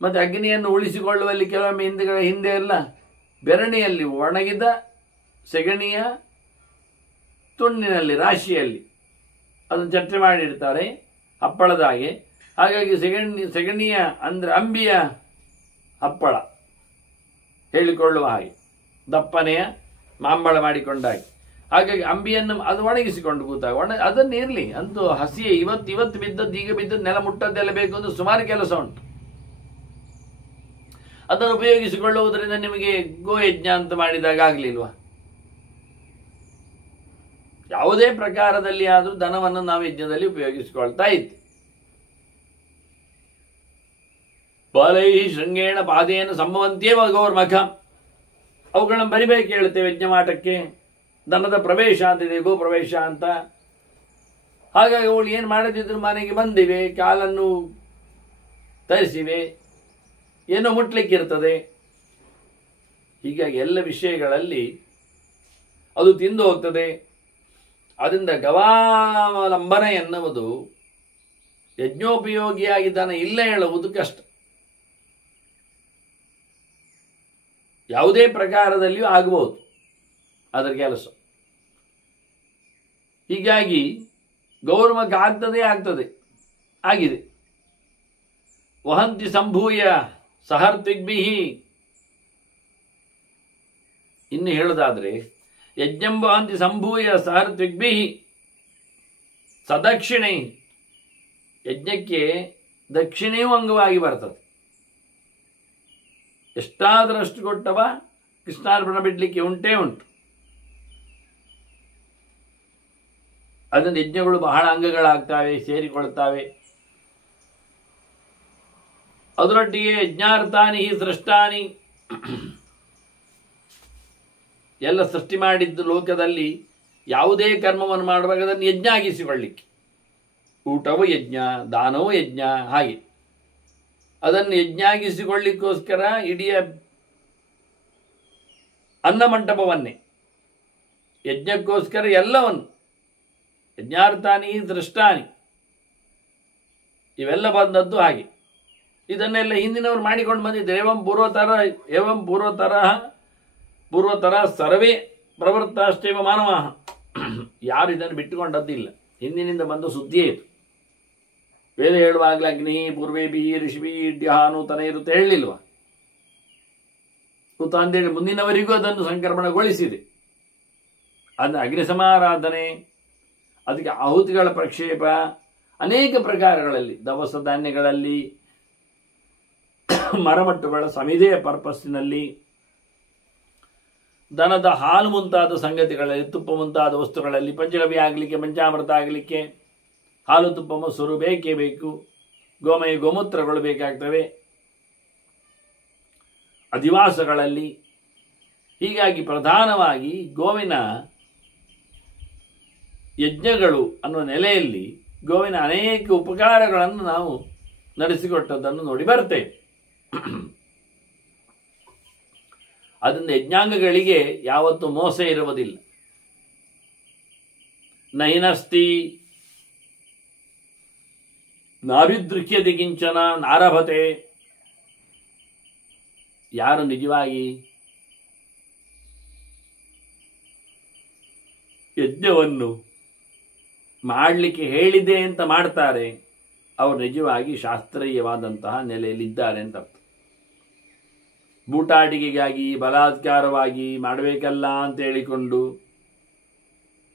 ಮತ್ತೆ ಅಗ್ನಿಯನ್ನು ಉಳಿಸಿಕೊಳ್ಳುವಲ್ಲಿ ಕೆಲವೊಮ್ಮೆ ಹಿಂದೆ ಎಲ್ಲ ಬೆರಣಿಯಲ್ಲಿ ಒಣಗಿದ ಸೆಗಣಿಯ ತುಂಡಿನಲ್ಲಿ, ರಾಶಿಯಲ್ಲಿ ಅದನ್ನು ಚಟ್ಟೆ ಮಾಡಿಡ್ತಾರೆ ಹಪ್ಪಳದ ಹಾಗೆ. ಹಾಗಾಗಿ ಸೆಗಣಿಯ ಅಂದ್ರೆ ಅಂಬಿಯ ಹಪ್ಪಳ ಹೇಳಿಕೊಳ್ಳುವ ಹಾಗೆ, ದಪ್ಪನೆಯ ಮಾಂಬಳ ಮಾಡಿಕೊಂಡಾಗಿ. ಹಾಗಾಗಿ ಅಂಬಿಯನ್ನು ಅದು ಒಣಗಿಸಿಕೊಂಡು ಕೂತಾಗ ಅದನ್ನು ಇರಲಿ, ಅಂತೂ ಹಸಿಯೇ ಇವತ್ತು ಬಿದ್ದದ್ದು, ಈಗ ಬಿದ್ದದ್ದು, ನೆಲ ಮುಟ್ಟದ್ದೆಲ್ಲ ಬೇಕು ಅಂತ ಸುಮಾರು ಕೆಲಸ ಉಂಟು. ಅದನ್ನು ಉಪಯೋಗಿಸಿಕೊಳ್ಳುವುದರಿಂದ ನಿಮಗೆ ಗೋಯಜ್ಞ ಅಂತ ಮಾಡಿದಾಗ ಆಗ್ಲಿಲ್ವಾ? ಯಾವುದೇ ಪ್ರಕಾರದಲ್ಲಿ ಆದರೂ ಧನವನ್ನು ನಾವು ಯಜ್ಞದಲ್ಲಿ ಉಪಯೋಗಿಸಿಕೊಳ್ತಾ ಇದ್ದೆ. ಬಾಲೈ ಶೃಂಗೇಣ ಪಾದೇನ ಸಂಭವಂತೇವ ಗೌರ್ಮಖ, ಅವುಗಳನ್ನು ಬರಿಬೇಕು ಹೇಳ್ತೇವೆ ಯಜ್ಞ ಮಾಟಕ್ಕೆ. ದನದ ಪ್ರವೇಶ ಅಂತಿದೆ, ಗೋ ಪ್ರವೇಶ ಅಂತ. ಹಾಗಾಗಿ ಅವಳು ಏನು ಮಾಡದಿದ್ರು ಮನೆಗೆ ಬಂದಿವೆ, ಕಾಲನ್ನು ತರಿಸಿವೆ, ಏನೋ ಮುಟ್ಲಿಕ್ಕಿರ್ತದೆ. ಹೀಗಾಗಿ ಎಲ್ಲ ವಿಷಯಗಳಲ್ಲಿ ಅದು ತಿಂದು ಹೋಗ್ತದೆ. ಅದರಿಂದ ಗವಾವಲಂಬನ ಎನ್ನುವುದು ಯಜ್ಞೋಪಯೋಗಿಯಾಗಿ ದನ ಇಲ್ಲ ಹೇಳುವುದು ಕಷ್ಟ. ಯಾವುದೇ ಪ್ರಕಾರದಲ್ಲಿಯೂ ಆಗಬಹುದು ಅದರ ಕೆಲಸ. ಹೀಗಾಗಿ ಗೌರ್ಮಕ ಆಗ್ತದೆ ಆಗಿದೆ. ವಹಂತಿ ಸಂಭೂಯ ಸಹರ್ತಿಗ್ಭಿ. ಇನ್ನು ಹೇಳುವುದಾದ್ರೆ, ಯಜ್ಞಂ ವಹಂತಿ ಸಂಭೂಯ ಸಹರ್ತಿಗ್ಭಿ ಸದಕ್ಷಿಣೆ, ಯಜ್ಞಕ್ಕೆ ದಕ್ಷಿಣೆಯೂ ಅಂಗವಾಗಿ ಬರ್ತದೆ. ಎಷ್ಟಾದರಷ್ಟು ಕೊಟ್ಟವ ಕೃಷ್ಣಾರ್ಪಣ ಬಿಡಲಿಕ್ಕೆ ಉಂಟೇ ಉಂಟು. ಅದನ್ನು ಯಜ್ಞಗಳು ಬಹಳ ಅಂಗಗಳಾಗ್ತವೆ, ಸೇರಿಕೊಳ್ತಾವೆ. ಅದರೊಟ್ಟಿಗೆ ಯಜ್ಞಾರ್ಥಾನಿ ಸೃಷ್ಟಾನಿ, ಎಲ್ಲ ಸೃಷ್ಟಿ ಮಾಡಿದ್ದು ಲೋಕದಲ್ಲಿ ಯಾವುದೇ ಕರ್ಮವನ್ನು ಮಾಡುವಾಗ ಅದನ್ನು ಯಜ್ಞ ಆಗಿಸಿಕೊಳ್ಳಿಕ್ಕೆ, ಊಟವೂ ಯಜ್ಞ, ದಾನವೂ ಯಜ್ಞ, ಹಾಗೆ ಅದನ್ನು ಯಜ್ಞ ಆಗಿಸಿಕೊಳ್ಳಿಕ್ಕೋಸ್ಕರ ಇಡೀ ಅನ್ನಮಂಟಪವನ್ನೇ ಯಜ್ಞಕ್ಕೋಸ್ಕರ ಎಲ್ಲವನ್ನು ಯಜ್ಞಾರ್ಥಾನಿ ದೃಷ್ಟಾನಿ ಇವೆಲ್ಲ ಬಂದದ್ದು ಹಾಗೆ. ಇದನ್ನೆಲ್ಲ ಹಿಂದಿನವರು ಮಾಡಿಕೊಂಡು ಬಂದಿದ್ದಾರೆ. ಏವಂ ಪೂರ್ವತರ ಸರ್ವೇ ಪ್ರವೃತ್ತಾಶ್ಚೈವ ಮಾನವ. ಯಾರು ಇದನ್ನು ಬಿಟ್ಟುಕೊಂಡದ್ದಿಲ್ಲ, ಹಿಂದಿನಿಂದ ಬಂದ ಸುದ್ದಿಯೇ ಇದು. ವೇದ ಹೇಳುವಾಗಲೇ ಅಗ್ನಿ ಪೂರ್ವೇಭಿ ಋಷಿಭಿ ನೂತನ ಇರುತ್ತೆ ಹೇಳಲಿಲ್ವ? ಕೂತ ಅಂತೇಳಿ ಮುಂದಿನವರಿಗೂ ಅದನ್ನು ಸಂಕ್ರಮಣಗೊಳಿಸಿದೆ. ಅದನ್ನು ಅಗ್ನಿ ಸಮಾರಾಧನೆ, ಅದಕ್ಕೆ ಆಹುತಿಗಳ ಪ್ರಕ್ಷೇಪ, ಅನೇಕ ಪ್ರಕಾರಗಳಲ್ಲಿ, ದವಸ ಧಾನ್ಯಗಳಲ್ಲಿ, ಮರಮಟ್ಟುಗಳ ಸಮಿದೆಯ ಪರ್ಪಸ್ಸಿನಲ್ಲಿ, ದನದ ಹಾಲು ಮುಂತಾದ ಸಂಗತಿಗಳಲ್ಲಿ, ತುಪ್ಪ ಮುಂತಾದ ವಸ್ತುಗಳಲ್ಲಿ, ಪಂಚಗವ್ಯ ಆಗಲಿಕ್ಕೆ, ಪಂಚಾಮೃತ ಆಗಲಿಕ್ಕೆ ಹಾಲು ತುಪ್ಪ ಮೊಸರು ಬೇಕೇ ಬೇಕು. ಗೋಮಯ ಗೋಮೂತ್ರಗಳು ಬೇಕಾಗ್ತವೆ ಅಧಿವಾಸಗಳಲ್ಲಿ. ಹೀಗಾಗಿ ಪ್ರಧಾನವಾಗಿ ಗೋವಿನ ಯಜ್ಞಗಳು ಅನ್ನುವ ನೆಲೆಯಲ್ಲಿ ಗೋವಿನ ಅನೇಕ ಉಪಕಾರಗಳನ್ನು ನಾವು ನಡೆಸಿಕೊಟ್ಟದ್ದನ್ನು ನೋಡಿ ಬರ್ತೇವೆ. ಅದರಿಂದ ಯಜ್ಞಾಂಗಗಳಿಗೆ ಯಾವತ್ತೂ ಮೋಸ ಇರುವುದಿಲ್ಲ. ನೈನಸ್ತಿ ನಾಭಿದೃಕ್ಯತೆ ಕಿಂಚನ ನಾರಭತೆ. ಯಾರು ನಿಜವಾಗಿ ಯಜ್ಞವನ್ನು ಮಾಡಲಿಕ್ಕೆ ಹೇಳಿದೆ ಅಂತ ಮಾಡ್ತಾರೆ, ಅವರು ನಿಜವಾಗಿ ಶಾಸ್ತ್ರೀಯವಾದಂತಹ ನೆಲೆಯಲ್ಲಿದ್ದಾರೆ ಅಂತ ಅರ್ಥ. ಬೂಟಾಟಿಕೆಗಾಗಿ ಬಲಾತ್ಕಾರವಾಗಿ ಮಾಡಬೇಕಲ್ಲ ಅಂತ ಹೇಳಿಕೊಂಡು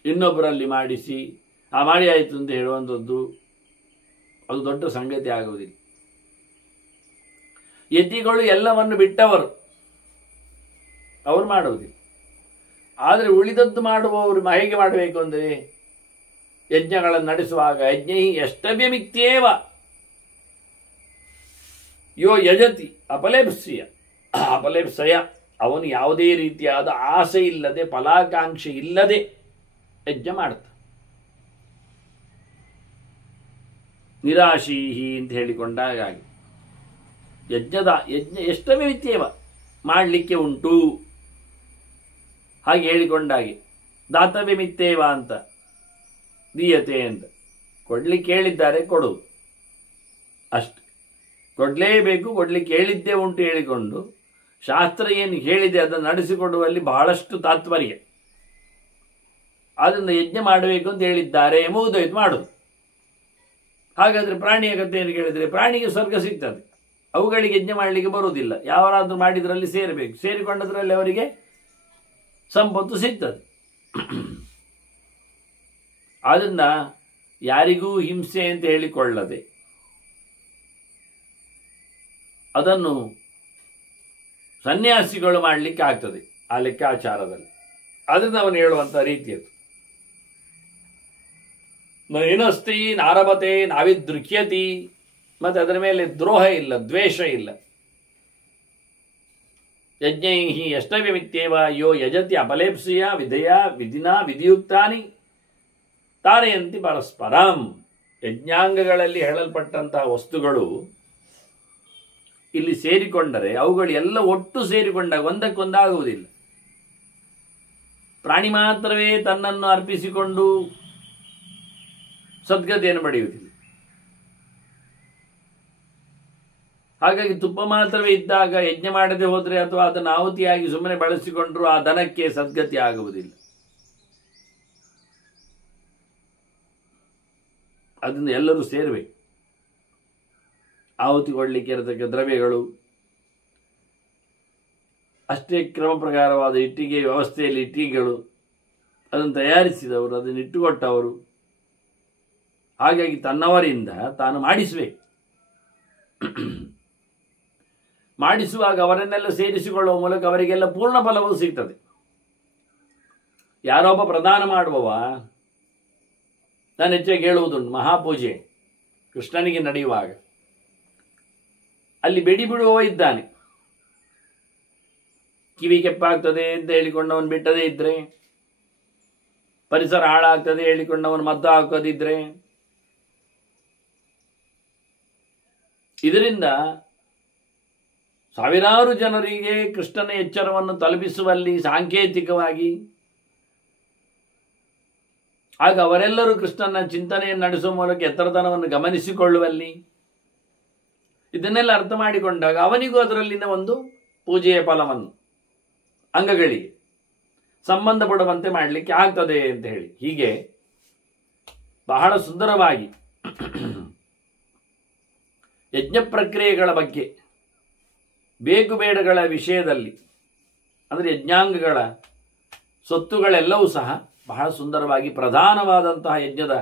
ಇನ್ನೊಬ್ಬರಲ್ಲಿ ಮಾಡಿಸಿ ಮಾಡಿ ಆಯಿತು ಅಂತ ಹೇಳುವಂಥದ್ದು ಅದು ದೊಡ್ಡ ಸಂಗತಿ ಆಗುವುದಿಲ್ಲ. ಯತಿಗಳು ಎಲ್ಲವನ್ನು ಬಿಟ್ಟವರು, ಅವರು ಮಾಡುವುದಿಲ್ಲ. ಆದರೆ ಉಳಿದದ್ದು ಮಾಡುವವರು ಹೇಗೆ ಮಾಡಬೇಕು ಅಂದರೆ, ಯಜ್ಞಗಳನ್ನು ನಡೆಸುವಾಗ ಯಜ್ಞ ಎಷ್ಟವ್ಯಮಿತ್ಯೇವ ಯೋ ಯಜತಿ ಅಪಲೇಪ್ಸ್ಯ ಅಪಲೇಪ್ಸಯ, ಅವನು ಯಾವುದೇ ರೀತಿಯಾದ ಆಸೆ ಇಲ್ಲದೆ, ಫಲಾಕಾಂಕ್ಷೆ ಇಲ್ಲದೆ ಯಜ್ಞ ಮಾಡ್ತಾನೆ. ನಿರಾಶೀಹಿ ಅಂತ ಹೇಳಿಕೊಂಡಾಗ ಯಜ್ಞ ಎಷ್ಟವೇ ವಿತ್ಯೇವ ಮಾಡಲಿಕ್ಕೆ ಉಂಟು ಹಾಗೆ ಹೇಳಿಕೊಂಡಾಗೆ. ದಾತವ್ಯ ಮಿತ್ತೇವ ಅಂತ ದೀಯತೆ ಅಂತ ಕೊಡ್ಲಿಕ್ಕೆ ಹೇಳಿದ್ದಾರೆ, ಕೊಡುವುದು ಅಷ್ಟೆ. ಕೊಡಲೇಬೇಕು, ಕೊಡ್ಲಿಕ್ಕೆ ಹೇಳಿದ್ದೇ ಉಂಟು ಹೇಳಿಕೊಂಡು ಶಾಸ್ತ್ರ ಏನು ಹೇಳಿದೆ ಅದನ್ನು ನಡೆಸಿಕೊಡುವಲ್ಲಿ ಬಹಳಷ್ಟು ತಾತ್ಪರ್ಯ. ಆದ್ದರಿಂದ ಯಜ್ಞ ಮಾಡಬೇಕು ಅಂತ ಹೇಳಿದ್ದಾರೆ, ಮುಗಿದೋಯ್ತು ಮಾಡೋದು. ಹಾಗಾದರೆ ಪ್ರಾಣಿಯ ಕಥೆಯನ್ನು ಕೇಳಿದರೆ ಪ್ರಾಣಿಗೆ ಸ್ವರ್ಗ ಸಿಗ್ತದೆ, ಅವುಗಳಿಗೆ ಯಜ್ಞ ಮಾಡಲಿಕ್ಕೆ ಬರುವುದಿಲ್ಲ. ಯಾರಾದರೂ ಮಾಡಿದ್ರಲ್ಲಿ ಸೇರಬೇಕು, ಸೇರಿಕೊಂಡದ್ರಲ್ಲಿ ಅವರಿಗೆ ಸಂಪತ್ತು ಸಿಗ್ತದೆ. ಆದ್ದರಿಂದ ಯಾರಿಗೂ ಹಿಂಸೆ ಅಂತ ಹೇಳಿಕೊಳ್ಳದೆ ಅದನ್ನು ಸನ್ಯಾಸಿಗಳು ಮಾಡಲಿಕ್ಕೆ ಆಗ್ತದೆ ಆ ಲೆಕ್ಕಾಚಾರದಲ್ಲಿ. ಅದರಿಂದ ಅವನು ಹೇಳುವಂಥ ರೀತಿ ಅದು. ಏನಸ್ತಿ ನಾರಭತೆ ನಾವಿದೃಕ್ಯತಿ, ಮತ್ತೆ ಅದರ ಮೇಲೆ ದ್ರೋಹ ಇಲ್ಲ, ದ್ವೇಷ ಇಲ್ಲ. ಯಜ್ಞೈ ಎಷ್ಟವ್ಯಮಿತ್ಯೇವ ಯೋ ಯಜತಿ ಅಪಲೇಪ್ಸಿಯ ವಿಧೇಯ ವಿಧಿನಾ ವಿಧಿಯುಕ್ತಾನಿ ತಾರಯಂತಿ ಪರಸ್ಪರಂ. ಯಜ್ಞಾಂಗಗಳಲ್ಲಿ ಹೇಳಲ್ಪಟ್ಟಂತಹ ವಸ್ತುಗಳು ಇಲ್ಲಿ ಸೇರಿಕೊಂಡರೆ ಅವುಗಳು ಎಲ್ಲ ಒಟ್ಟು ಸೇರಿಕೊಂಡಾಗ ಒಂದಕ್ಕೊಂದಾಗುವುದಿಲ್ಲ. ಪ್ರಾಣಿ ಮಾತ್ರವೇ ತನ್ನನ್ನು ಅರ್ಪಿಸಿಕೊಂಡು ಸದ್ಗತಿಯನ್ನು ಪಡೆಯುವುದಿಲ್ಲ. ಹಾಗಾಗಿ ತುಪ್ಪ ಮಾತ್ರವೇ ಇದ್ದಾಗ ಯಜ್ಞ ಮಾಡದೆ ಹೋದರೆ ಅಥವಾ ಅದನ್ನು ಆಹುತಿಯಾಗಿ ಸುಮ್ಮನೆ ಬಳಸಿಕೊಂಡ್ರೂ ಆ ದನಕ್ಕೆ ಸದ್ಗತಿ ಆಗುವುದಿಲ್ಲ. ಅದನ್ನು ಎಲ್ಲರೂ ಸೇರಬೇಕು. ಆಹುತಿ ಕೊಡಲಿಕ್ಕೆ ಇರತಕ್ಕ ದ್ರವ್ಯಗಳು ಅಷ್ಟೇ ಕ್ರಮ ಪ್ರಕಾರವಾದ ಇಟ್ಟಿಗೆ ವ್ಯವಸ್ಥೆಯಲ್ಲಿ ಇಟ್ಟಿಗೆಗಳು, ಅದನ್ನು ತಯಾರಿಸಿದವರು, ಅದನ್ನು ಇಟ್ಟುಕೊಟ್ಟವರು. ಹಾಗಾಗಿ ತನ್ನವರಿಂದ ತಾನು ಮಾಡಿಸಬೇಕು. ಮಾಡಿಸುವಾಗ ಅವರನ್ನೆಲ್ಲ ಸೇರಿಸಿಕೊಳ್ಳುವ ಮೂಲಕ ಅವರಿಗೆಲ್ಲ ಪೂರ್ಣ ಫಲವೂ ಸಿಗ್ತದೆ. ಯಾರೊಬ್ಬ ಪ್ರದಾನ ಮಾಡುವವ, ನಾನು ಹೆಚ್ಚಾಗಿ ಹೇಳುವುದುಂಟು, ಮಹಾಪೂಜೆ ಕೃಷ್ಣನಿಗೆ ನಡೆಯುವಾಗ ಅಲ್ಲಿ ಬೆಡಿ ಬಿಡುವವ ಇದ್ದಾನೆ. ಕಿವಿ ಕೆಪ್ಪಾಗ್ತದೆ ಅಂತ ಹೇಳಿಕೊಂಡವನು ಬಿಟ್ಟದೇ ಇದ್ರೆ, ಪರಿಸರ ಹಾಳಾಗ್ತದೆ ಹೇಳಿಕೊಂಡವನು ಮದ್ದು ಹಾಕೋದಿದ್ರೆ, ಇದರಿಂದ ಸಾವಿರಾರು ಜನರಿಗೆ ಕೃಷ್ಣನ ಎಚ್ಚರವನ್ನು ತಲುಪಿಸುವಲ್ಲಿ ಸಾಂಕೇತಿಕವಾಗಿ, ಆಗ ಅವರೆಲ್ಲರೂ ಕೃಷ್ಣನ ಚಿಂತನೆಯನ್ನು ನಡೆಸುವ ಮೂಲಕ ಎತ್ತರತನವನ್ನು ಗಮನಿಸಿಕೊಳ್ಳುವಲ್ಲಿ, ಇದನ್ನೆಲ್ಲ ಅರ್ಥ ಮಾಡಿಕೊಂಡಾಗ ಅವನಿಗೂ ಅದರಲ್ಲಿನ ಒಂದು ಪೂಜೆಯ ಫಲವನ್ನು ಅಂಗಗಳಿಗೆ ಸಂಬಂಧಪಡುವಂತೆ ಮಾಡಲಿಕ್ಕೆ ಆಗ್ತದೆ ಅಂತ ಹೇಳಿ, ಹೀಗೆ ಬಹಳ ಸುಂದರವಾಗಿ ಯಜ್ಞ ಪ್ರಕ್ರಿಯೆಗಳ ಬಗ್ಗೆ, ಬೇಕು ಬೇಡಗಳ ವಿಷಯದಲ್ಲಿ, ಅಂದರೆ ಯಜ್ಞಾಂಗಗಳ ಸೊತ್ತುಗಳೆಲ್ಲವೂ ಸಹ ಬಹಳ ಸುಂದರವಾಗಿ ಪ್ರಧಾನವಾದಂತಹ ಯಜ್ಞದ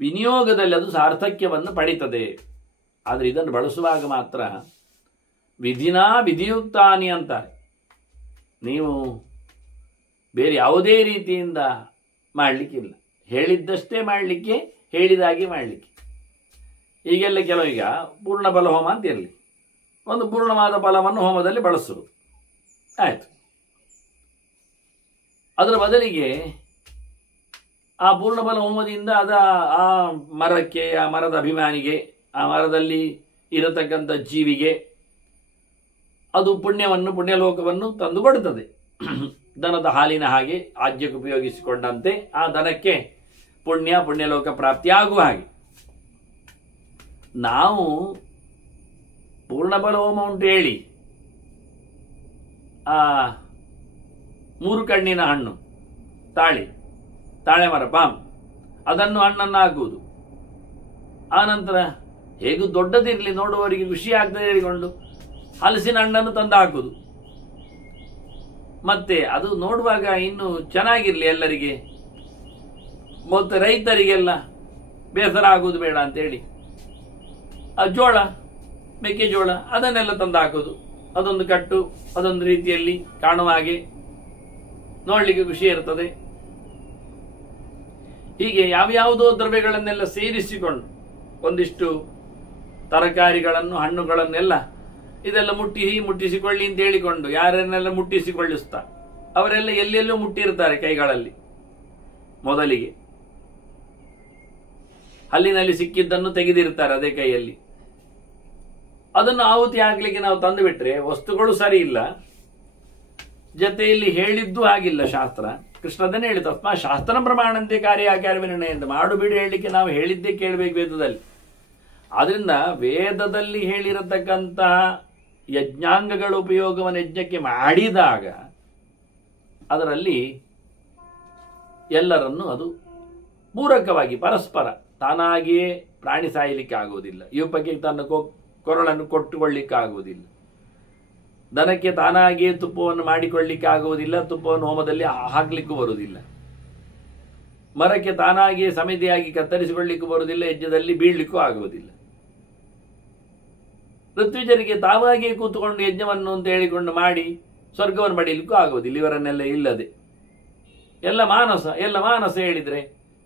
ವಿನಿಯೋಗದಲ್ಲಿ ಅದು ಸಾರ್ಥಕ್ಯವನ್ನು ಪಡೀತದೆ. ಆದರೆ ಇದನ್ನು ಬಳಸುವಾಗ ಮಾತ್ರ ವಿಧಿನಾ ವಿಧಿಯುಕ್ತಾನಿ ಅಂತಾರೆ. ನೀವು ಬೇರೆ ಯಾವುದೇ ರೀತಿಯಿಂದ ಮಾಡಲಿಕ್ಕಿಲ್ಲ, ಹೇಳಿದ್ದಷ್ಟೇ ಮಾಡಲಿಕ್ಕೆ, ಹೇಳಿದಾಗೆ ಮಾಡಲಿಕ್ಕೆ. ಈಗೆಲ್ಲ ಕೆಲವೀಗ ಪೂರ್ಣ ಫಲ ಹೋಮ ಅಂತ ಇರಲಿ, ಒಂದು ಪೂರ್ಣವಾದ ಫಲವನ್ನು ಹೋಮದಲ್ಲಿ ಬಳಸುವುದು ಆಯಿತು. ಅದರ ಬದಲಿಗೆ ಆ ಪೂರ್ಣಫಲ ಹೋಮದಿಂದ ಆ ಮರಕ್ಕೆ, ಆ ಮರದ ಅಭಿಮಾನಿಗೆ, ಆ ಮರದಲ್ಲಿ ಇರತಕ್ಕಂಥ ಜೀವಿಗೆ ಅದು ಪುಣ್ಯಲೋಕವನ್ನು ತಂದು ಕೊಡುತ್ತದೆ. ದನದ ಹಾಲಿನ ಹಾಗೆ ಆಜ್ಯಕ್ಕೆ ಉಪಯೋಗಿಸಿಕೊಂಡಂತೆ ಆ ದನಕ್ಕೆ ಪುಣ್ಯಲೋಕ ಪ್ರಾಪ್ತಿಯಾಗುವ ಹಾಗೆ ನಾವು ಪೂರ್ಣಫಲ ಹೋಮ ಉಂಟು ಹೇಳಿ ಆ 3 ಕಣ್ಣಿನ ಹಣ್ಣು, ತಾಳೆ ಮರ, ಪಾಮ್, ಅದನ್ನು ಹಣ್ಣನ್ನು ಹಾಕುವುದು. ಆನಂತರ ಹೇಗೂ ದೊಡ್ಡದಿರಲಿ ನೋಡುವವರಿಗೆ ಖುಷಿ ಆಗ್ತದೆ ಹೇಳಿಕೊಂಡು ಹಲಸಿನ ಹಣ್ಣನ್ನು ತಂದು ಹಾಕುವುದು. ಮತ್ತೆ ಅದು ನೋಡುವಾಗ ಇನ್ನು ಚೆನ್ನಾಗಿರ್ಲಿ ಎಲ್ಲರಿಗೆ, ಮತ್ತು ರೈತರಿಗೆಲ್ಲ ಬೇಸರ ಆಗುವುದು ಬೇಡ ಅಂತೇಳಿ ಆ ಜೋಳ, ಮೆಕ್ಕೆಜೋಳ ಅದನ್ನೆಲ್ಲ ತಂದು ಹಾಕೋದು. ಅದೊಂದು ಕಟ್ಟು, ಅದೊಂದು ರೀತಿಯಲ್ಲಿ ಕಾಣುವ ಹಾಗೆ ನೋಡಲಿಕ್ಕೆ ಖುಷಿ ಇರ್ತದೆ. ಹೀಗೆ ಯಾವ್ಯಾವುದೋ ದ್ರವ್ಯಗಳನ್ನೆಲ್ಲ ಸೇರಿಸಿಕೊಂಡು ಒಂದಿಷ್ಟು ತರಕಾರಿಗಳನ್ನು, ಹಣ್ಣುಗಳನ್ನೆಲ್ಲ ಇದೆಲ್ಲ ಮುಟ್ಟಿಸಿಕೊಳ್ಳಿ ಅಂತ ಹೇಳಿಕೊಂಡು ಯಾರನ್ನೆಲ್ಲ ಮುಟ್ಟಿಸಿಕೊಳ್ಳಿಸ್ತಾ ಅವರೆಲ್ಲ ಎಲ್ಲೆಲ್ಲೂ ಮುಟ್ಟಿರ್ತಾರೆ ಕೈಗಳಲ್ಲಿ. ಮೊದಲಿಗೆ ಹಲ್ಲಿನಲ್ಲಿ ಸಿಕ್ಕಿದ್ದನ್ನು ತೆಗೆದಿರ್ತಾರೆ ಅದೇ ಕೈಯಲ್ಲಿ. ಅದನ್ನು ಆಹುತಿ ಆಗ್ಲಿಕ್ಕೆ ನಾವು ತಂದು ಬಿಟ್ರೆ ವಸ್ತುಗಳು ಸರಿ ಇಲ್ಲ, ಜೊತೆಯಲ್ಲಿ ಹೇಳಿದ್ದು ಆಗಿಲ್ಲ ಶಾಸ್ತ್ರ. ಕೃಷ್ಣದನ್ನೇ ಹೇಳಿದ ತಸ್ಮಾ ಶಾಸ್ತ್ರ ಪ್ರಮಾಣಂತೆ ಕಾರ್ಯವಿನಿರ್ಣಯ ಅಂತ. ಮಾಡು ಬಿಡು ಹೇಳಲಿಕ್ಕೆ ನಾವು ಹೇಳಿದ್ದೇ ಕೇಳಬೇಕು ವೇದದಲ್ಲಿ. ಆದ್ರಿಂದ ವೇದದಲ್ಲಿ ಹೇಳಿರತಕ್ಕಂತಹ ಯಜ್ಞಾಂಗಗಳ ಉಪಯೋಗವನ್ನು ಯಜ್ಞಕ್ಕೆ ಮಾಡಿದಾಗ ಅದರಲ್ಲಿ ಎಲ್ಲರನ್ನು ಅದು ಪೂರಕವಾಗಿ ಪರಸ್ಪರ, ತಾನಾಗಿಯೇ ಪ್ರಾಣಿ ಸಾಯಲಿಕ್ಕೆ ಆಗುವುದಿಲ್ಲ, ಯೂಪಕ್ಕೆ ತನ್ನ ಕೊರಳನ್ನು ಕೊಟ್ಟುಕೊಳ್ಳಿಕ್ಕೆ ಆಗುವುದಿಲ್ಲ, ದನಕ್ಕೆ ತಾನಾಗಿಯೇ ತುಪ್ಪವನ್ನು ಮಾಡಿಕೊಳ್ಳಿಕ್ಕೆ ಆಗುವುದಿಲ್ಲ, ತುಪ್ಪವನ್ನು ಹೋಮದಲ್ಲಿ ಹಾಕ್ಲಿಕ್ಕೂ ಬರುವುದಿಲ್ಲ, ಮರಕ್ಕೆ ತಾನಾಗಿಯೇ ಸಮಿತಿಯಾಗಿ ಕತ್ತರಿಸಿಕೊಳ್ಳಿಕ್ಕೂ ಬರುವುದಿಲ್ಲ, ಯಜ್ಞದಲ್ಲಿ ಬೀಳ್ಲಿಕ್ಕೂ ಆಗುವುದಿಲ್ಲ, ಋತ್ವಿಜರಿಗೆ ತಾವಾಗಿಯೇ ಕೂತುಕೊಂಡು ಯಜ್ಞವನ್ನು ಅಂತ ಹೇಳಿಕೊಂಡು ಮಾಡಿ ಸ್ವರ್ಗವನ್ನು ಪಡೀಲಿಕ್ಕೂ ಆಗುವುದಿಲ್ಲ ಇವರನ್ನೆಲ್ಲ ಇಲ್ಲದೆ. ಎಲ್ಲ ಮಾನಸ ಹೇಳಿದ್ರೆ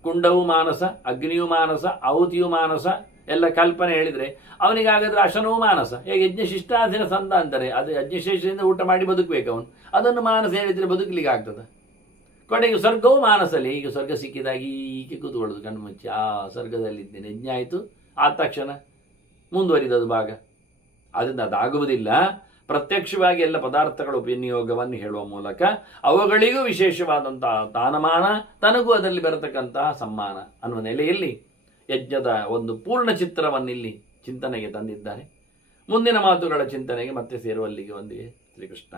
ಕುಂಡವೂ ಮಾನಸ, ಅಗ್ನಿಯೂ ಮಾನಸ, ಆಹುತಿಯೂ ಮಾನಸ, ಎಲ್ಲ ಕಲ್ಪನೆ ಹೇಳಿದ್ರೆ ಅವನಿಗಾಗಾದ್ರೆ ಅಶನವೂ ಮಾನಸ. ಹೇಗೆ ಯಜ್ಞಶಿಷ್ಟಾಧೀನ ಸಂತ ಅಂತಾರೆ, ಅದು ಯಜ್ಞಶೇಷದಿಂದ ಊಟ ಮಾಡಿ ಬದುಕಬೇಕು ಅವನು. ಅದನ್ನು ಮಾನಸ ಹೇಳಿದ್ರೆ ಬದುಕಲಿಕ್ಕೆ ಆಗ್ತದೆ. ಕೊನೆಗೆ ಸ್ವರ್ಗವೂ ಮಾನಸಲ್ಲಿ. ಈಗ ಸ್ವರ್ಗ ಸಿಕ್ಕಿದಾಗಿ ಹೀಗೆ ಕೂತ್ಕೊಳ್ಳೋದು ಕಣ್ಣು ಮುಚ್ಚಿ, ಆ ಸ್ವರ್ಗದಲ್ಲಿದ್ದೇನೆ, ಯಜ್ಞ ಆಯಿತು, ಆದ ತಕ್ಷಣ ಮುಂದುವರಿದದು ಭಾಗ. ಅದರಿಂದ ಅದಾಗುವುದಿಲ್ಲ. ಪ್ರತ್ಯಕ್ಷವಾಗಿ ಎಲ್ಲ ಪದಾರ್ಥಗಳ ವಿನಿಯೋಗವನ್ನು ಹೇಳುವ ಮೂಲಕ ಅವುಗಳಿಗೂ ವಿಶೇಷವಾದಂತಹ ತಾನಮಾನ, ತನಗೂ ಅದರಲ್ಲಿ ಬರತಕ್ಕಂತಹ ಸಮ್ಮಾನ ಅನ್ನುವ ನೆಲೆಯಲ್ಲಿ ಯಜ್ಞದ ಒಂದು ಪೂರ್ಣ ಚಿತ್ರವನ್ನಿಲ್ಲಿ ಚಿಂತನೆಗೆ ತಂದಿದ್ದಾರೆ. ಮುಂದಿನ ಮಾತುಗಳ ಚಿಂತನೆಗೆ ಮತ್ತೆ ಸೇರುವಲ್ಲಿಗೆ ಒಂದಿಗೆ ಶ್ರೀಕೃಷ್ಣ.